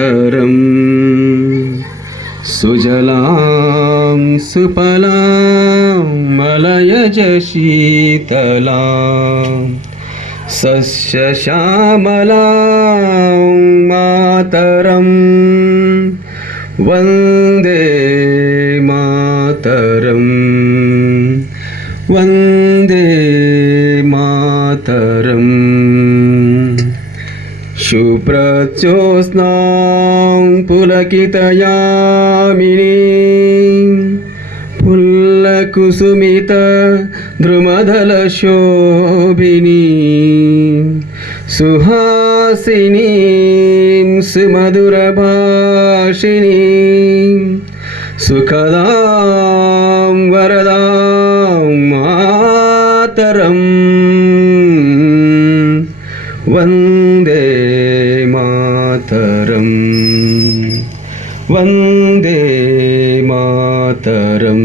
मातरं सुजलां सुफलां मलयज शीतलां सस्यश्यामलां मातरं वन्दे मातरं वन्दे मातरम् शुभ्रज्योत्स्नां पुलकितयामिनीं फुल्लकुसुमित द्रुमदलशोभिनीं सुहासिनीं सुमधुरभाषिणीं सुखदां वरदां मातरम् वन्दे मातरं वन्दे मातरं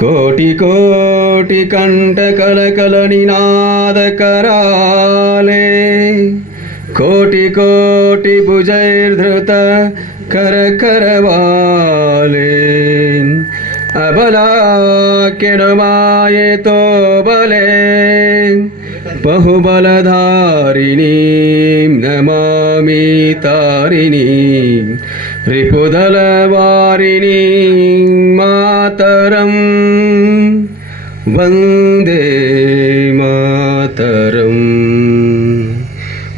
कोटिकोटिकण्ठकलकलनिनादकराले कोटिकोटिभुजैर्धृत करकरवाले अबलाक्यनुमायितो बले बहुबलधारिणीं नमामि तारिणीं रिपुदलवारिणीं मातरं वन्दे मातरं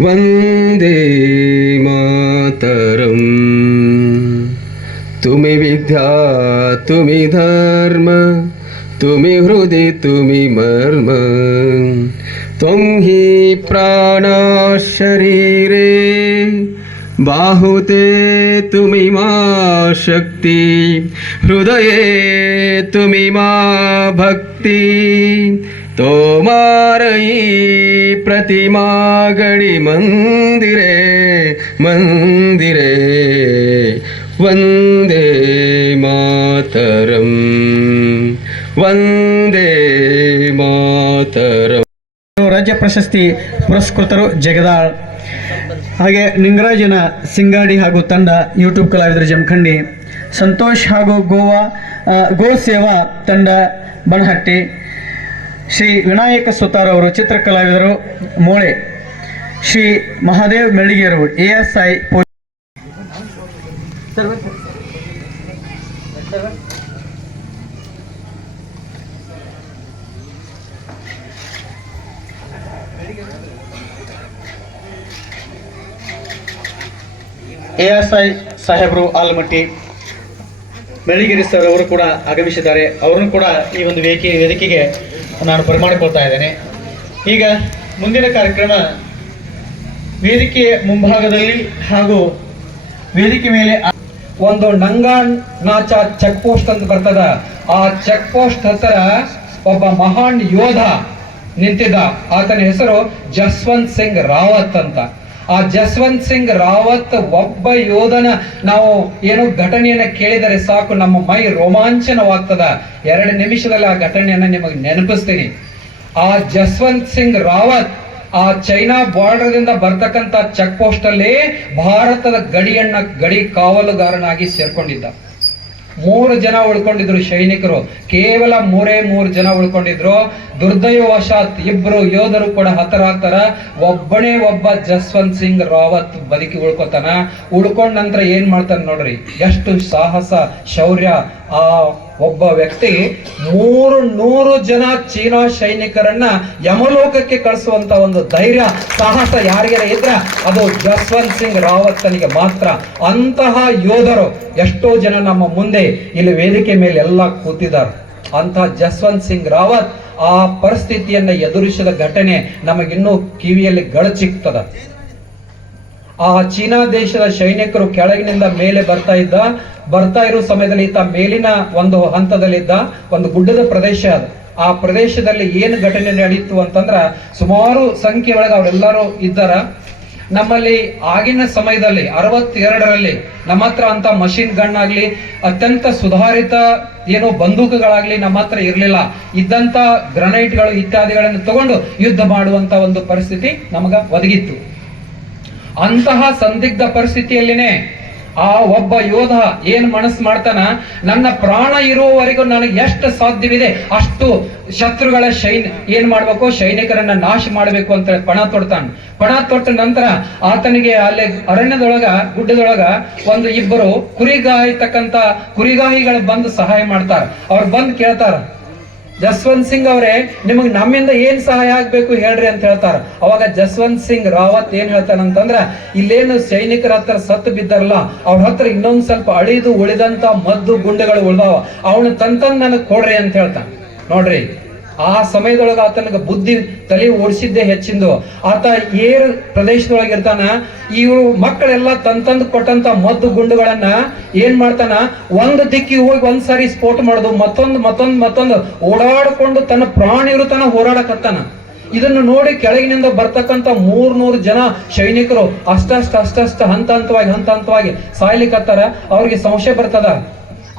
वन्दे मातरं तुमि विद्या तुमि धर्म तुमि हृदि तुमि मर्म त्वं हि प्राणा शरीरे बाहुते तुमि मा शक्ति हृदये तुमि मा भक्ति तोमारयी प्रतिमा गणि मंदिरे मंदिरे वन्दे मातरं वन्दे मातरಂ. ರಾಜ್ಯ ಪ್ರಶಸ್ತಿ ಪುರಸ್ಕೃತರು ಜಗದಾಳ್, ಹಾಗೆ ನಿಂಗರಾಜನ ಸಿಂಗಾಡಿ ಹಾಗೂ ತಂಡ, ಯೂಟ್ಯೂಬ್ ಕಲಾವಿದರು ಜಮಖಂಡಿ, ಸಂತೋಷ್ ಹಾಗೂ ಗೋ ಸೇವಾ ತಂಡ ಬನಹಟ್ಟಿ, ಶ್ರೀ ವಿನಾಯಕ ಸುತಾರ್ ಅವರು ಚಿತ್ರ ಕಲಾವಿದರು ಮೋಳೆ, ಶ್ರೀ ಮಹಾದೇವ್ ಮೆಳ್ಳಿಗೆಯವರು ASI ಸಾಹೇಬರು ಆಲ್ಮಟ್ಟಿ, ಮೆಳ್ಳಿಗಿರಿ ಸರ್ ಅವರು ಕೂಡ ಆಗಮಿಸಿದ್ದಾರೆ. ಅವರನ್ನು ಕೂಡ ಈ ಒಂದು ವೇದಿಕೆಗೆ ನಾನು ಬರಮಾಡಿಕೊಳ್ತಾ ಇದ್ದೇನೆ. ಈಗ ಮುಂದಿನ ಕಾರ್ಯಕ್ರಮ ವೇದಿಕೆಯ ಮುಂಭಾಗದಲ್ಲಿ ಹಾಗೂ ವೇದಿಕೆ ಮೇಲೆ ಒಂದು ನಂಗಾನಾಚ ಚೆಕ್ ಪೋಸ್ಟ್ ಅಂತ ಬರ್ತದ. ಆ ಚೆಕ್ ಪೋಸ್ಟ್ ಹತ್ತಿರ ಒಬ್ಬ ಮಹಾನ್ ಯೋಧ ನಿಂತಿದ್ದ. ಆತನ ಹೆಸರು ಜಸ್ವಂತ್ ಸಿಂಗ್ ರಾವತ್ ಅಂತ. ಆ ಜಸ್ವಂತ್ ಸಿಂಗ್ ರಾವತ್ ಒಬ್ಬ ಯೋಧನ ನಾವು ಏನೋ ಘಟನೆಯನ್ನ ಕೇಳಿದರೆ ಸಾಕು, ನಮ್ಮ ಮೈ ರೋಮಾಂಚನವಾಗ್ತದ. 2 ನಿಮಿಷದಲ್ಲಿ ಆ ಘಟನೆಯನ್ನ ನಿಮಗೆ ನೆನಪಿಸ್ತೀನಿ. ಆ ಜಸ್ವಂತ್ ಸಿಂಗ್ ರಾವತ್ ಆ ಚೈನಾ ಬಾರ್ಡರ್ ದಿಂದ ಬರ್ತಕ್ಕಂತ ಚೆಕ್ ಪೋಸ್ಟ್ ಅಲ್ಲಿ ಭಾರತದ ಗಡಿ ಕಾವಲುಗಾರನಾಗಿ ಸೇರ್ಕೊಂಡಿದ್ದ. 3 ಜನ ಉಳ್ಕೊಂಡಿದ್ರು ಸೈನಿಕರು, ಕೇವಲ 3 ಜನ ಉಳ್ಕೊಂಡಿದ್ರು. ದುರ್ದೈವವಶಾತ್ 2 ಯೋಧರು ಕೂಡ ಹತರಾಗ್ತಾರ. ಒಬ್ಬನೇ ಒಬ್ಬ ಜಸ್ವಂತ್ ಸಿಂಗ್ ರಾವತ್ ಬದುಕಿ ಉಳ್ಕೊತಾನ. ಉಳ್ಕೊಂಡ ನಂತರ ಏನ್ ಮಾಡ್ತಾನ ನೋಡ್ರಿ, ಎಷ್ಟು ಸಾಹಸ ಶೌರ್ಯ. ಆ ಒಬ್ಬ ವ್ಯಕ್ತಿ 300 ಜನ ಚೀನಾ ಸೈನಿಕರನ್ನ ಯಮಲೋಕಕ್ಕೆ ಕಳಿಸುವಂತ ಒಂದು ಧೈರ್ಯ ಸಾಹಸ ಯಾರಿಗಾರ ಇದ್ರ ಅದು ಜಸ್ವಂತ್ ಸಿಂಗ್ ರಾವತ್ತನಿಗೆ ಮಾತ್ರ. ಅಂತಹ ಯೋಧರು ಎಷ್ಟೋ ಜನ ನಮ್ಮ ಮುಂದೆ ಇಲ್ಲಿ ವೇದಿಕೆ ಮೇಲೆ ಎಲ್ಲ ಕೂತಿದ್ದಾರೆ. ಅಂತಹ ಜಸ್ವಂತ್ ಸಿಂಗ್ ರಾವತ್ ಆ ಪರಿಸ್ಥಿತಿಯನ್ನ ಎದುರಿಸಿದ ಘಟನೆ ನಮಗಿನ್ನೂ ಕಿವಿಯಲ್ಲಿ ಗಳಚಿಕ್ತದ. ಆ ಚೀನಾ ದೇಶದ ಸೈನಿಕರು ಕೆಳಗಿನಿಂದ ಮೇಲೆ ಬರ್ತಾ ಇರೋ ಸಮಯದಲ್ಲಿ ಈತ ಮೇಲಿನ ಒಂದು ಹಂತದಲ್ಲಿದ್ದ. ಒಂದು ಗುಡ್ಡದ ಪ್ರದೇಶ ಅದು. ಆ ಪ್ರದೇಶದಲ್ಲಿ ಏನು ಘಟನೆ ನಡೀತು ಅಂತಂದ್ರ ಸುಮಾರು ಸಂಖ್ಯೆ ಒಳಗೆ ಅವರೆಲ್ಲರೂ ಇದ್ದಾರ. ನಮ್ಮಲ್ಲಿ ಆಗಿನ ಸಮಯದಲ್ಲಿ 62ರಲ್ಲಿ ನಮ್ಮ ಹತ್ರ ಅಂತ ಮಷಿನ್ ಗನ್ ಆಗ್ಲಿ ಅತ್ಯಂತ ಸುಧಾರಿತ ಏನೋ ಬಂದೂಕುಗಳಾಗ್ಲಿ ನಮ್ಮ ಹತ್ರ ಇರಲಿಲ್ಲ. ಇದ್ದಂತ ಗ್ರನೈಟ್ಗಳು ಇತ್ಯಾದಿಗಳನ್ನು ತಗೊಂಡು ಯುದ್ಧ ಮಾಡುವಂತ ಒಂದು ಪರಿಸ್ಥಿತಿ ನಮಗ ಒದಗಿತ್ತು. ಅಂತಹ ಸಂದಿಗ್ಧ ಪರಿಸ್ಥಿತಿಯಲ್ಲಿನೇ ಆ ಒಬ್ಬ ಯೋಧ ಏನ್ ಮನಸ್ಸು ಮಾಡ್ತಾನ, ನನ್ನ ಪ್ರಾಣ ಇರುವವರೆಗೂ ನನಗೆ ಎಷ್ಟು ಸಾಧ್ಯವಿದೆ ಅಷ್ಟು ಶತ್ರುಗಳ ಏನ್ ಮಾಡ್ಬೇಕು, ಸೈನಿಕರನ್ನ ನಾಶ ಮಾಡಬೇಕು ಅಂತ ಪಣ ತೊಡ್ತಾನ. ಪಣ ತೊಟ್ಟ ನಂತರ ಆತನಿಗೆ ಅಲ್ಲಿ ಅರಣ್ಯದೊಳಗ ಗುಡ್ಡದೊಳಗ ಒಂದು ಇಬ್ಬರು ಕುರಿಗಾಹಿಗಳು ಬಂದು ಸಹಾಯ ಮಾಡ್ತಾರ. ಅವ್ರು ಬಂದು ಕೇಳ್ತಾರ, ಜಸ್ವಂತ್ ಸಿಂಗ್ ಅವರೇ, ನಿಮಗ್ ನಮ್ಮಿಂದ ಏನ್ ಸಹಾಯ ಆಗ್ಬೇಕು ಹೇಳ್ರಿ ಅಂತ ಹೇಳ್ತಾರ. ಅವಾಗ ಜಸ್ವಂತ್ ಸಿಂಗ್ ರಾವತ್ ಏನ್ ಹೇಳ್ತಾನಂತಂದ್ರ, ಇಲ್ಲೇನು ಸೈನಿಕರ ಹತ್ರ ಸತ್ತು ಬಿದ್ದಾರಲ್ಲ, ಅವ್ರ ಹತ್ರ ಇನ್ನೊಂದ್ ಸ್ವಲ್ಪ ಅಳಿದು ಉಳಿದಂತ ಮದ್ದು ಗುಂಡುಗಳು ಉಳ್ದಾವ, ಅವನು ತಂತಂದ್ ನನಗ್ ಕೊಡ್ರಿ ಅಂತ ಹೇಳ್ತಾನ. ನೋಡ್ರಿ, ಆ ಸಮಯದೊಳಗ ಆತನಿಗೆ ಬುದ್ಧಿ ತಲೆ ಓಡಿಸಿದ್ದೇ ಹೆಚ್ಚಿಂದು. ಆತ ಏರ್ ಪ್ರದೇಶದೊಳಗೆ ಇರ್ತಾನ. ಇವರು ಮಕ್ಕಳೆಲ್ಲ ತಂದು ಕೊಟ್ಟಂತ ಮದ್ದು ಗುಂಡುಗಳನ್ನ ಏನ್ ಮಾಡ್ತಾನ, ಒಂದು ದಿಕ್ಕಿಗೆ ಹೋಗಿ ಒಂದ್ಸಾರಿ ಸ್ಫೋಟ ಮಾಡುದು, ಮತ್ತೊಂದು ಓಡಾಡ್ಕೊಂಡು ತನ್ನ ಪ್ರಾಣಿರು ತನ ಹೋರಾಡಕತ್ತಾನ. ಇದನ್ನು ನೋಡಿ ಕೆಳಗಿನಿಂದ ಬರ್ತಕ್ಕಂಥ 300 ಜನ ಸೈನಿಕರು ಅಷ್ಟ ಹಂತವಾಗಿ ಸಾಯ್ಲಿಕ್ಕತ್ತಾರ. ಅವ್ರಿಗೆ ಸಂಶಯ ಬರ್ತದ.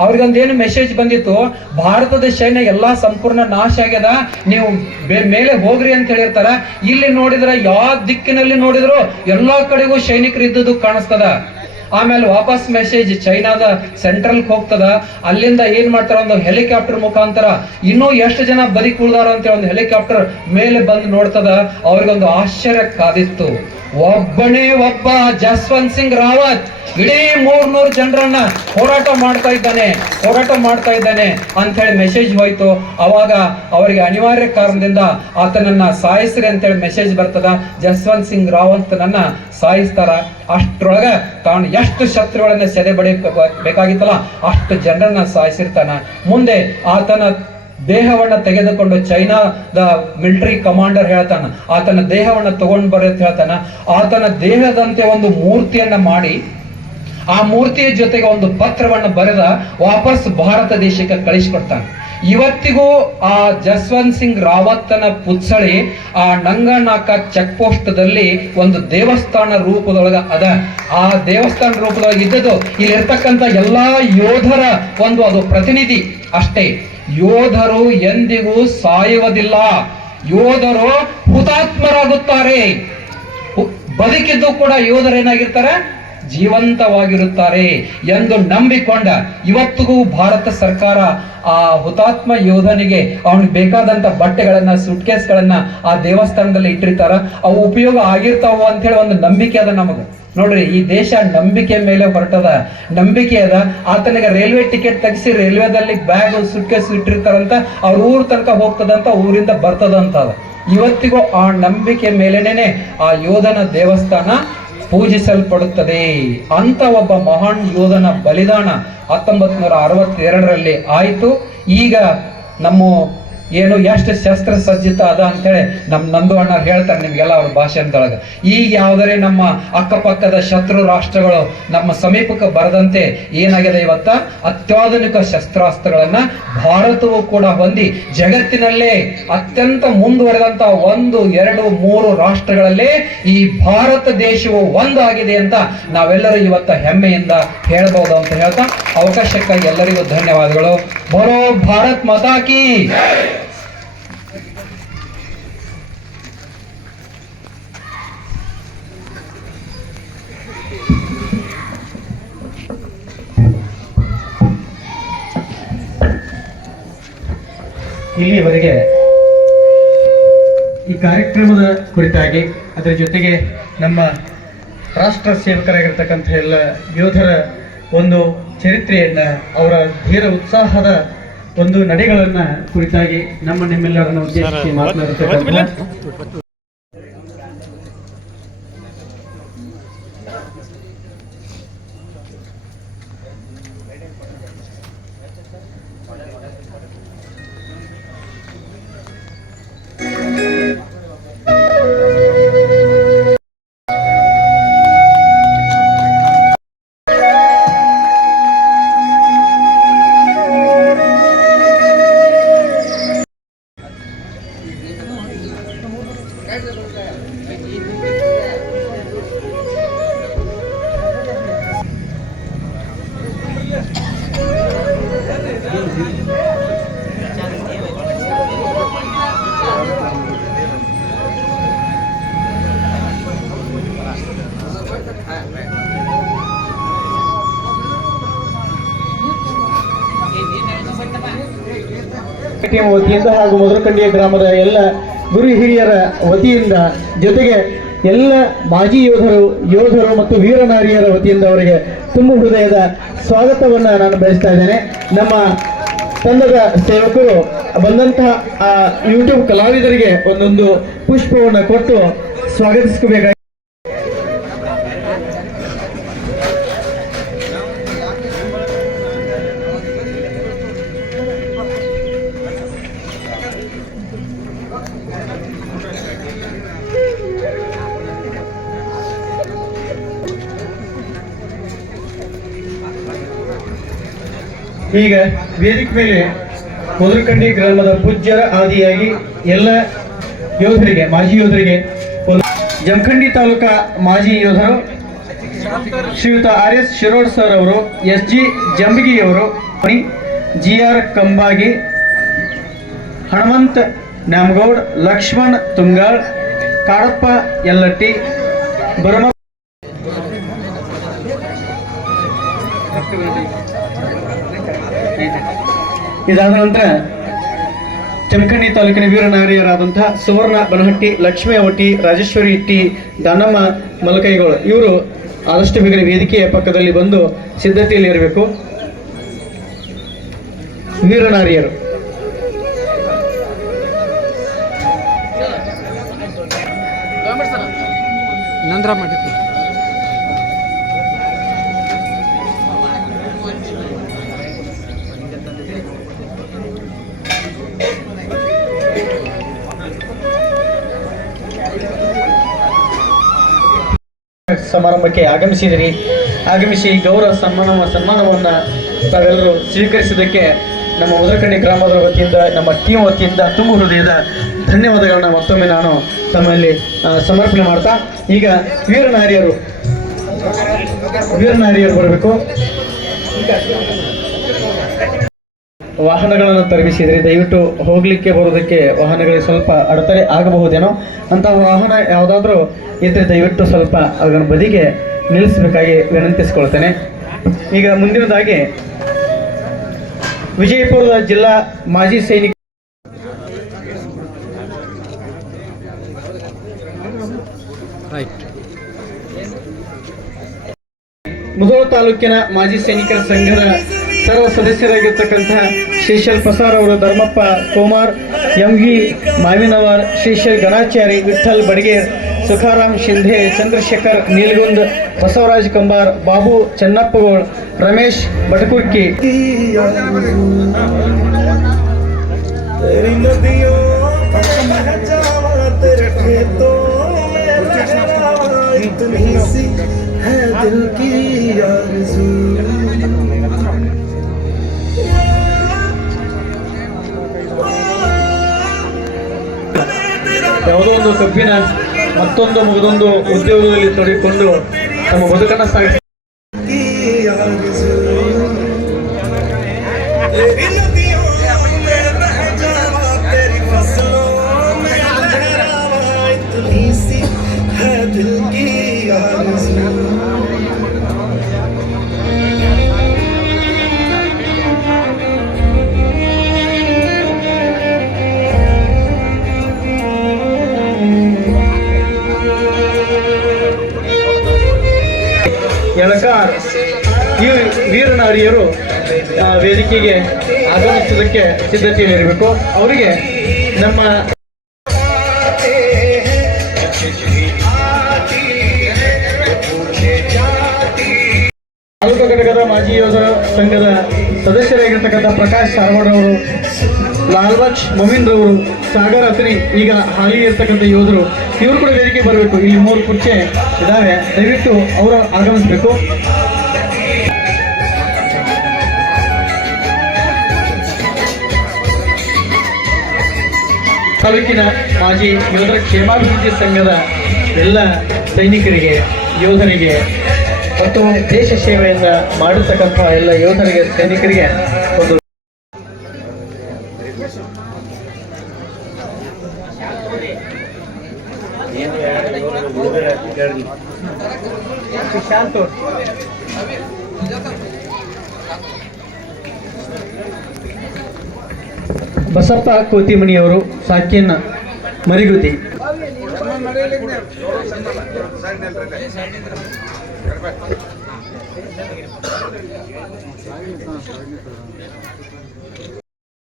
ಅವ್ರಿಗೊಂದೇನು ಮೆಸೇಜ್ ಬಂದಿತ್ತು, ಭಾರತದ ಸೈನ್ಯ ಎಲ್ಲಾ ಸಂಪೂರ್ಣ ನಾಶ ಆಗ್ಯದ, ನೀವು ಮೇಲೆ ಹೋಗ್ರಿ ಅಂತ ಹೇಳಿರ್ತಾರ. ಇಲ್ಲಿ ನೋಡಿದ್ರ ಯಾವ ದಿಕ್ಕಿನಲ್ಲಿ ನೋಡಿದ್ರು ಎಲ್ಲಾ ಕಡೆಗೂ ಸೈನಿಕರು ಇದ್ದದ್ದು ಕಾಣಿಸ್ತದ. ಆಮೇಲೆ ವಾಪಸ್ ಮೆಸೇಜ್ ಚೈನಾದ ಸೆಂಟ್ರಲ್ ಹೋಗ್ತದ. ಅಲ್ಲಿಂದ ಏನ್ ಮಾಡ್ತಾರ, ಒಂದು ಹೆಲಿಕಾಪ್ಟರ್ ಮುಖಾಂತರ ಇನ್ನೂ ಎಷ್ಟು ಜನ ಬದುಕಿ ಉಳಿದಾರ ಅಂತ ಒಂದು ಹೆಲಿಕಾಪ್ಟರ್ ಮೇಲೆ ಬಂದು ನೋಡ್ತದ. ಅವ್ರಿಗೊಂದು ಆಶ್ಚರ್ಯ ಕಾದಿತ್ತು. ಒಬ್ಬನೇ ಒಬ್ಬ ಜಸ್ವಂತ್ ಸಿಂಗ್ ರಾವತ್ ಇಡೀ 300 ಜನರನ್ನ ಹೋರಾಟ ಮಾಡ್ತಾ ಇದ್ದಾನೆ ಅಂತ ಹೇಳಿ ಮೆಸೇಜ್ ಹೋಯ್ತು. ಅವಾಗ ಅವರಿಗೆ ಅನಿವಾರ್ಯ ಕಾರಣದಿಂದ ಆತನನ್ನ ಸಾಯಿಸ್ರಿ ಅಂತೇಳಿ ಮೆಸೇಜ್ ಬರ್ತದ. ಜಸ್ವಂತ್ ಸಿಂಗ್ ರಾವತ್ ನನ್ನ ಸಾಯಿಸ್ತಾರ. ಅಷ್ಟ್ರೊಳಗ ತಾನು ಎಷ್ಟು ಶತ್ರುಗಳನ್ನ ಸೆದೆ ಬೇಕಾಗಿತ್ತಲ್ಲ ಅಷ್ಟು ಜನರನ್ನ ಸಾಯಿಸಿರ್ತಾನ. ಮುಂದೆ ಆತನ ದೇಹವನ್ನ ತೆಗೆದುಕೊಂಡು ಚೈನಾದ ಮಿಲಿಟರಿ ಕಮಾಂಡರ್ ಹೇಳ್ತಾನ, ಆತನ ದೇಹವನ್ನ ತಗೊಂಡು ಬರುತ್ತೆ ಹೇಳ್ತಾನ. ಆತನ ದೇಹದಂತೆ ಒಂದು ಮೂರ್ತಿಯನ್ನ ಮಾಡಿ ಆ ಮೂರ್ತಿಯ ಜೊತೆಗೆ ಒಂದು ಪತ್ರವನ್ನು ಬರೆದ ವಾಪಸ್ ಭಾರತ ದೇಶಕ್ಕೆ ಕಳಿಸ್ಕೊಡ್ತಾನೆ. ಇವತ್ತಿಗೂ ಆ ಜಸ್ವಂತ್ ಸಿಂಗ್ ರಾವತ್ತನ ಪುತ್ಸಳಿ ಆ ನಂಗನಾಕ ಚೆಕ್ ಪೋಸ್ಟ್ ದಲ್ಲಿ ಒಂದು ದೇವಸ್ಥಾನ ರೂಪದೊಳಗ ಅದ. ಆ ದೇವಸ್ಥಾನ ರೂಪದೊಳಗೆ ಇದ್ದದ್ದು ಇಲ್ಲಿ ಇರ್ತಕ್ಕಂಥ ಎಲ್ಲಾ ಯೋಧರ ಒಂದು ಅದು ಪ್ರತಿನಿಧಿ ಅಷ್ಟೇ. ಯೋಧರು ಎಂದಿಗೂ ಸಾಯುವುದಿಲ್ಲ, ಯೋಧರು ಹುತಾತ್ಮರಾಗುತ್ತಾರೆ. ಬದುಕಿದ್ದು ಕೂಡ ಯೋಧರೇನಾಗಿರ್ತಾರೆ, ಜೀವಂತವಾಗಿರುತ್ತಾರೆ ಎಂದು ನಂಬಿಕೊಂಡ ಇವತ್ತಿಗೂ ಭಾರತ ಸರ್ಕಾರ ಆ ಹುತಾತ್ಮ ಯೋಧನಿಗೆ ಅವನಿಗೆ ಬೇಕಾದಂತ ಬಟ್ಟೆಗಳನ್ನ ಸುಟ್ಕೇಸ್ಗಳನ್ನ ಆ ದೇವಸ್ಥಾನದಲ್ಲಿ ಇಟ್ಟಿರ್ತಾರ. ಅವು ಉಪಯೋಗ ಆಗಿರ್ತಾವ ಅಂತ ಹೇಳಿ ಒಂದು ನಂಬಿಕೆ ಅದ ನಮಗ. ನೋಡ್ರಿ, ಈ ದೇಶ ನಂಬಿಕೆ ಮೇಲೆ ಹೊರಟದ, ನಂಬಿಕೆ ಅದ. ಆತನಿಗೆ ರೈಲ್ವೆ ಟಿಕೆಟ್ ತೆಗಿಸಿ ರೈಲ್ವೆದಲ್ಲಿ ಬ್ಯಾಗ್ ಸುಟ್ಕೇಸ್ ಇಟ್ಟಿರ್ತಾರಂತ, ಅವ್ರ ಊರ್ ತನಕ ಹೋಗ್ತದಂತ, ಊರಿಂದ ಬರ್ತದಂತ. ಇವತ್ತಿಗೂ ಆ ನಂಬಿಕೆ ಮೇಲೇನೆ ಆ ಯೋಧನ ದೇವಸ್ಥಾನ ಪೂಜಿಸಲ್ಪಡುತ್ತದೆ. ಅಂತ ಒಬ್ಬ ಮಹಾನ್ ಯೋಧನ ಬಲಿದಾನ 1962ರಲ್ಲಿ ಆಯಿತು. ಈಗ ನಮ್ಮ ಏನು ಎಷ್ಟು ಶಸ್ತ್ರ ಸಜ್ಜಿತ ಅದ ಅಂತೇಳಿ ನಂದು ಅಣ್ಣ ಹೇಳ್ತಾರೆ ನಿಮ್ಗೆಲ್ಲ ಅವ್ರ ಭಾಷೆದೊಳಗ. ಈಗ ಯಾವ್ದಾರೆ ನಮ್ಮ ಅಕ್ಕಪಕ್ಕದ ಶತ್ರು ರಾಷ್ಟ್ರಗಳು ನಮ್ಮ ಸಮೀಪಕ್ಕೆ ಬರದಂತೆ ಏನಾಗಿದೆ, ಇವತ್ತ ಅತ್ಯಾಧುನಿಕ ಶಸ್ತ್ರಾಸ್ತ್ರಗಳನ್ನ ಭಾರತವು ಕೂಡ ಹೊಂದಿ ಜಗತ್ತಿನಲ್ಲೇ ಅತ್ಯಂತ ಮುಂದುವರೆದಂತ 1, 2, 3 ರಾಷ್ಟ್ರಗಳಲ್ಲೇ ಈ ಭಾರತ ದೇಶವು ಒಂದಾಗಿದೆ ಅಂತ ನಾವೆಲ್ಲರೂ ಇವತ್ತ ಹೆಮ್ಮೆಯಿಂದ ಹೇಳ್ಬಹುದು ಅಂತ ಹೇಳ್ತಾ ಅವಕಾಶಕ್ಕಾಗಿ ಎಲ್ಲರಿಗೂ ಧನ್ಯವಾದಗಳು. ಬೋಲೋ ಭಾರತ್ ಮಾತಾ ಕಿ. ಇಲ್ಲಿಯವರೆಗೆ ಈ ಕಾರ್ಯಕ್ರಮದ ಕುರಿತಾಗಿ ಅದರ ಜೊತೆಗೆ ನಮ್ಮ ರಾಷ್ಟ್ರ ಸೇವಕರಾಗಿರ್ತಕ್ಕಂಥ ಎಲ್ಲ ಯೋಧರ ಒಂದು ಚರಿತ್ರೆಯನ್ನ, ಅವರ ಧೀರ ಉತ್ಸಾಹದ ಒಂದು ನಡೆಗಳನ್ನ ಕುರಿತಾಗಿ ನಿಮ್ಮೆಲ್ಲರನ್ನು ಉದ್ದೇಶಿಸಿ ಮಾತನಾಡುತ್ತಕ್ಕಂಥ ಟೀಮ್ ವತಿಯಿಂದ ಹಾಗೂ ಮಧುರಕಂಡಿಯ ಗ್ರಾಮದ ಎಲ್ಲ ಗುರು ಹಿರಿಯರ ವತಿಯಿಂದ ಜೊತೆಗೆ ಎಲ್ಲ ಮಾಜಿ ಯೋಧರು ಮತ್ತು ವೀರನಾರಿಯರ ವತಿಯಿಂದ ಅವರಿಗೆ ತುಂಬ ಹೃದಯದ ಸ್ವಾಗತವನ್ನು ನಾನು ಬಯಸ್ತಾ ಇದ್ದೇನೆ. ನಮ್ಮ ತಂಡದ ಸೇವಕರು ಬಂದಂತಹ ಯೂಟ್ಯೂಬ್ ಕಲಾವಿದರಿಗೆ ಒಂದೊಂದು ಪುಷ್ಪವನ್ನು ಕೊಟ್ಟು ಸ್ವಾಗತಿಸಬೇಕಾಗಿ ಈಗ ವೇದಿಕೆ ಮೇಲೆ ಮಧುರಕಂಡಿ ಗ್ರಾಮದ ಪೂಜ್ಯರ ಆದಿಯಾಗಿ ಎಲ್ಲ ಯೋಧರಿಗೆ ಮಾಜಿ ಯೋಧರಿಗೆ ಜಮಖಂಡಿ ತಾಲೂಕಾ ಮಾಜಿ ಯೋಧರು ಶ್ರೀಯುತ RS ಶಿರೋಡ್ ಸರ್ ಅವರು, SG ಜಂಬಗಿಯವರು, GR ಕಂಬಾಗಿ, ಹನುಮಂತ್ ನ್ಯಾಮಗೌಡ್, ಲಕ್ಷ್ಮಣ್ ತುಂಗಾಳ್, ಕಾಡಪ್ಪ ಯಲ್ಲಟ್ಟಿ, ಬರಮ ಇದಾದ ನಂತರ ಜಮಖಂಡಿ ತಾಲೂಕಿನ ವೀರನಾರಿಯರಾದಂತಹ ಸುವರ್ಣ ಬನಹಟ್ಟಿ, ಲಕ್ಷ್ಮೀ ಅವಟಿ, ರಾಜೇಶ್ವರಿ ಇಟ್ಟಿ, ದಾನಮ್ಮ ಮಲಕೈಗಳು ಇವರು ಆದಷ್ಟು ಬೇಗನೆ ವೇದಿಕೆಯ ಪಕ್ಕದಲ್ಲಿ ಬಂದು ಸಿದ್ಧತೆಯಲ್ಲಿ ಇರಬೇಕು. ವೀರನಾರಿಯರು ನಂತರ ಮಾಡಿ ಸಮಾರಂಭಕ್ಕೆ ಆಗಮಿಸಿ ಗೌರವ ಸನ್ಮಾನವನ್ನು ತಾವೆಲ್ಲರೂ ಸ್ವೀಕರಿಸಿದ್ದಕ್ಕೆ ನಮ್ಮ ಮಧುರಕಂಡಿ ಗ್ರಾಮದ ವತಿಯಿಂದ, ನಮ್ಮ ಟೀಮ್ ವತಿಯಿಂದ ತುಂಬ ಹೃದಯದ ಧನ್ಯವಾದಗಳನ್ನ ಮತ್ತೊಮ್ಮೆ ನಾನು ತಮ್ಮಲ್ಲಿ ಸಮರ್ಪಣೆ ಮಾಡ್ತಾ, ಈಗ ವೀರನಾರಿಯರು ಬರಬೇಕು. ವಾಹನಗಳನ್ನು ತರಬಿಸಿದರೆ ದಯವಿಟ್ಟು ಹೋಗ್ಲಿಕ್ಕೆ ಬರೋದಕ್ಕೆ ವಾಹನಗಳಿಗೆ ಸ್ವಲ್ಪ ಅಡೆತಡೆ ಆಗಬಹುದೇನೋ, ಅಂತಹ ವಾಹನ ಯಾವುದಾದ್ರೂ ಇದ್ರೆ ದಯವಿಟ್ಟು ಸ್ವಲ್ಪ ಅದನ್ನು ಬದಿಗೆ ನಿಲ್ಲಿಸಬೇಕಾಗಿ ವಿನಂತಿಸಿಕೊಳ್ತೇನೆ. ಈಗ ಮುಂದಿನದಾಗಿ ವಿಜಯಪುರದ ಜಿಲ್ಲಾ ಮಾಜಿ ಸೈನಿಕ ಮುಧೋಳ ತಾಲೂಕಿನ ಮಾಜಿ ಸೈನಿಕರ ಸಂಘದ ಸರ್ವ ಸದಸ್ಯರಾಗಿರ್ತಕ್ಕಂತಹ ಶ್ರೀಶೈಲ್ ಪ್ರಸಾರ್ ಅವರು, ಧರ್ಮಪ್ಪ ಕೋಮಾರ್, MV ಮಾವಿನವರ್, ಶ್ರೀಶೈಲ್ ಗಣಾಚಾರಿ, ವಿಠ್ಠಲ್ ಬಡಗೇರ್, ಸುಖಾರಾಮ್ ಶಿಂಧೆ, ಚಂದ್ರಶೇಖರ್ ನೀಲ್ಗುಂದ್, ಬಸವರಾಜ್ ಕಂಬಾರ್, ಬಾಬು ಚೆನ್ನಪ್ಪಗೋಳ್, ರಮೇಶ್ ಬಟಕುರ್ಕಿ, ಯಾವುದೋ ಒಂದು ಕಬ್ಬಿನ ಮತ್ತೊಂದು ಮುಗಿದೊಂದು ಉದ್ಯೋಗದಲ್ಲಿ ತೊಡಗಿಕೊಂಡು ತಮ್ಮ ಬದುಕನ್ನು ಸಾಗಿಸಿ ಎಳಕಾರ್ ಈ ವೀರನಾರಿಯರು ವೇದಿಕೆಗೆ ಆಗಮಿಸುವುದಕ್ಕೆ ಸಿದ್ಧತೆಯಲ್ಲಿರಬೇಕು. ಅವರಿಗೆ ನಮ್ಮ ತಾಲೂಕು ಘಟಕದ ಮಾಜಿ ಯೋಧರ ಸಂಘದ ಸದಸ್ಯರಾಗಿರ್ತಕ್ಕಂಥ ಪ್ರಕಾಶ್ ಸಾರವಾಡ್ ಅವರು, ಲಾಲ್ಬಾಕ್ಷ್ ಮೊಮಿನ್ ರವರು, ಸಾಗರ್ ಅತ್ರಿ, ಈಗ ಹಾಲಿ ಇರ್ತಕ್ಕಂಥ ಯೋಧರು, ಇವರು ಕೂಡ ವೇದಿಕೆ ಬರಬೇಕು. ಇಲ್ಲಿ 3 ಕುರ್ಚೆ ಇದಾವೆ, ದಯವಿಟ್ಟು ಅವರು ಆಗಮಿಸಬೇಕು. ತಾಲೂಕಿನ ಮಾಜಿ ಯೋಧರ ಕ್ಷೇಮಾಭಿವೃದ್ಧಿ ಸಂಘದ ಎಲ್ಲ ಸೈನಿಕರಿಗೆ, ಯೋಧರಿಗೆ ಮತ್ತು ದೇಶ ಸೇವೆಯನ್ನು ಮಾಡಿರ್ತಕ್ಕಂಥ ಎಲ್ಲ ಯೋಧರಿಗೆ, ಸೈನಿಕರಿಗೆ ಒಂದು ಶಾಂತ ಬಸಪ್ಪ ಕೋತಿಮಣಿಯವರು ಸಾಕಿನ್ ಮರಿಗುತಿ.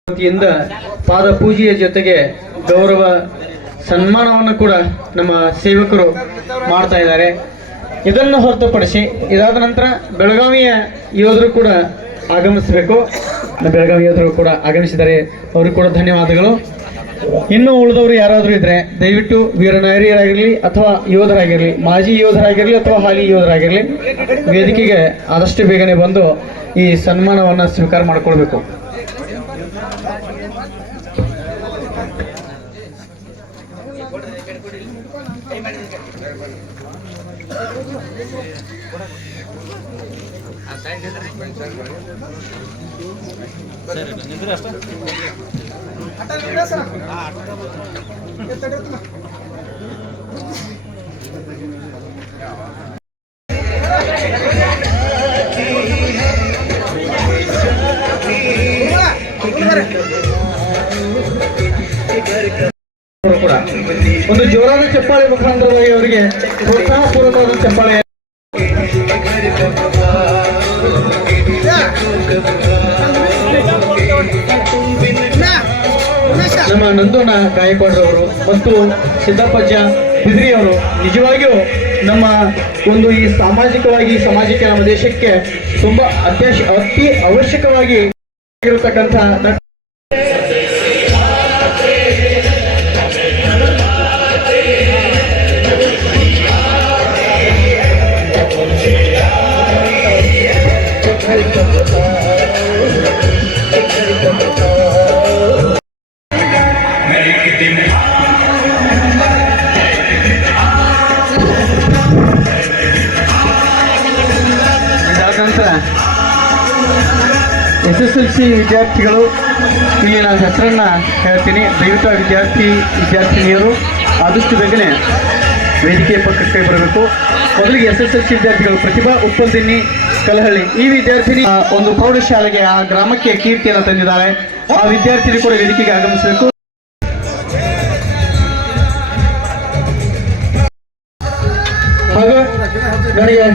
ವತಿಯಿಂದ ಪಾದ ಪೂಜೆಯ ಜೊತೆಗೆ ಗೌರವ ಸನ್ಮಾನವನ್ನು ಕೂಡ ನಮ್ಮ ಸೇವಕರು ಮಾಡ್ತಾ ಇದ್ದಾರೆ. ಇದನ್ನು ಹೊರತುಪಡಿಸಿ ಇದಾದ ನಂತರ ಬೆಳಗಾವಿಯ ಯೋಧರು ಕೂಡ ಆಗಮಿಸಬೇಕು. ಬೆಳಗಾವಿ ಯೋಧರು ಕೂಡ ಆಗಮಿಸಿದ್ದಾರೆ, ಅವರು ಕೂಡ ಧನ್ಯವಾದಗಳು. ಇನ್ನು ಉಳಿದವರು ಯಾರಾದರೂ ಇದ್ರೆ ದಯವಿಟ್ಟು ವೀರನಾರಿಯರಾಗಿರಲಿ ಅಥವಾ ಯೋಧರಾಗಿರಲಿ, ಮಾಜಿ ಯೋಧರಾಗಿರಲಿ ಅಥವಾ ಹಾಲಿ ಯೋಧರಾಗಿರಲಿ, ವೇದಿಕೆಗೆ ಆದಷ್ಟು ಬೇಗನೆ ಬಂದು ಈ ಸನ್ಮಾನವನ್ನು ಸ್ವೀಕಾರ ಮಾಡಿಕೊಳ್ಬೇಕು. ಕೂಡ ಒಂದು ಜೋರಾದ ಚಪ್ಪಾಳೆ ಮುಖಾಂತರವಾಗಿ ಅವರಿಗೆ ಪ್ರೋತ್ಸಾಹಪೂರ್ವಕವಾದ ಚಪ್ಪಾಳೆ. ನಮ್ಮ ನಂದೋಣ ಗಾಯಕವಾಡರವರು ಮತ್ತು ಸಿದ್ದಪ್ಪಜ್ಜ ಬಿದ್ರಿ ಅವರು ನಿಜವಾಗಿಯೂ ನಮ್ಮ ಒಂದು ಈ ಸಾಮಾಜಿಕವಾಗಿ ಸಮಾಜಕ್ಕೆ ನಮ್ಮ ದೇಶಕ್ಕೆ ತುಂಬಾ ಅತಿ ಅವಶ್ಯಕವಾಗಿ ಇರತಕ್ಕಂಥ SSLC ವಿದ್ಯಾರ್ಥಿಗಳು, ಇಲ್ಲಿ ನಾನು ಹೆಸರನ್ನ ಹೇಳ್ತೀನಿ, ದಯವಿಟ್ಟು ವಿದ್ಯಾರ್ಥಿನಿಯರು ಆದಷ್ಟು ಬೇಗನೆ ವೇದಿಕೆಯ ಪಕ್ಕಕ್ಕೆ ಬರಬೇಕು. ಮೊದಲಿಗೆ SSLC ವಿದ್ಯಾರ್ಥಿಗಳು ಪ್ರತಿಭಾ ಉಪ್ಪಲ್ದಿನ್ನಿ ಕಲಹಳ್ಳಿ, ಈ ವಿದ್ಯಾರ್ಥಿನಿ ಒಂದು ಪ್ರೌಢಶಾಲೆಗೆ ಆ ಗ್ರಾಮಕ್ಕೆ ಕೀರ್ತಿಯನ್ನು ತಂದಿದ್ದಾರೆ. ಆ ವಿದ್ಯಾರ್ಥಿನಿ ಕೂಡ ವೇದಿಕೆಗೆ ಆಗಮಿಸಬೇಕು. ಹಾಗೂ ನನಗೆ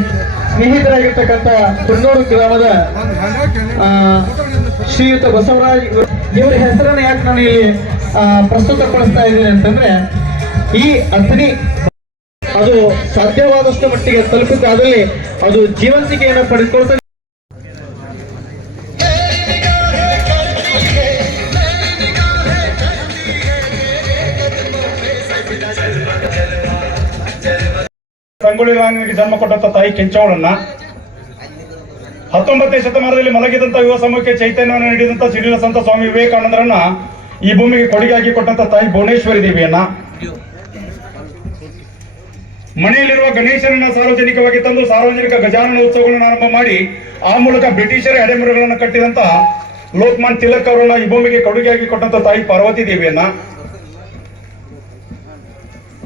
ಸ್ನೇಹಿತರಾಗಿರ್ತಕ್ಕಂಥ ಕುನ್ನೂರು ಗ್ರಾಮದ ಶ್ರೀಯುತ ಬಸವರಾಜ್, ಇವರ ಹೆಸರನ್ನು ಯಾಕೆ ನಾನು ಇಲ್ಲಿ ಪ್ರಸ್ತುತಪಡಿಸ್ತಾ ಇದ್ದೀನಿ ಅಂತಂದ್ರೆ, ಈ ಅಗ್ನಿ ಅದು ಸಾಧ್ಯವಾದಷ್ಟು ಮಟ್ಟಿಗೆ ತಲುಪಿದ್ದಾದಲ್ಲಿ ಅದು ಜೀವಂತಿಕೆಯನ್ನು ಪಡೆದುಕೊಳ್ತದೆ. ಸಂಗೊಳ್ಳಿ ರಾಯಣ್ಣನಿಗೆ ಜನ್ಮ ಕೊಟ್ಟಂತ ತಾಯಿ ಕೆಂಚವಳನ್ನ 19ನೇ ಶತಮಾನದಲ್ಲಿ ಮಲಗಿದಂತ ಯುವ ಸಮೂಹಕ್ಕೆ ಚೈತನ್ಯವನ್ನು ನೀಡಿದಂತ ಸಿಡಿಲ ಸಂತ ಸ್ವಾಮಿ ವಿವೇಕಾನಂದರನ್ನ ಈ ಭೂಮಿಗೆ ಕೊಡುಗೆಯಾಗಿ ಕೊಟ್ಟಂತ ತಾಯಿ ಭುವನೇಶ್ವರಿ ದೇವಿಯನ್ನ, ಮನೆಯಲ್ಲಿರುವ ಗಣೇಶನನ್ನ ಸಾರ್ವಜನಿಕವಾಗಿ ತಂದು ಸಾರ್ವಜನಿಕ ಗಜಾನನ ಉತ್ಸವಗಳನ್ನು ಆರಂಭ ಮಾಡಿ ಆ ಮೂಲಕ ಬ್ರಿಟಿಷರ ಎಡೆಮುರಿಗಳನ್ನು ಕಟ್ಟಿದಂತ ಲೋಕಮಾನ್ ತಿಲಕ್ ಅವರನ್ನ ಈ ಭೂಮಿಗೆ ಕೊಡುಗೆಯಾಗಿ ಕೊಟ್ಟಂತ ತಾಯಿ ಪಾರ್ವತಿ ದೇವಿಯನ್ನ,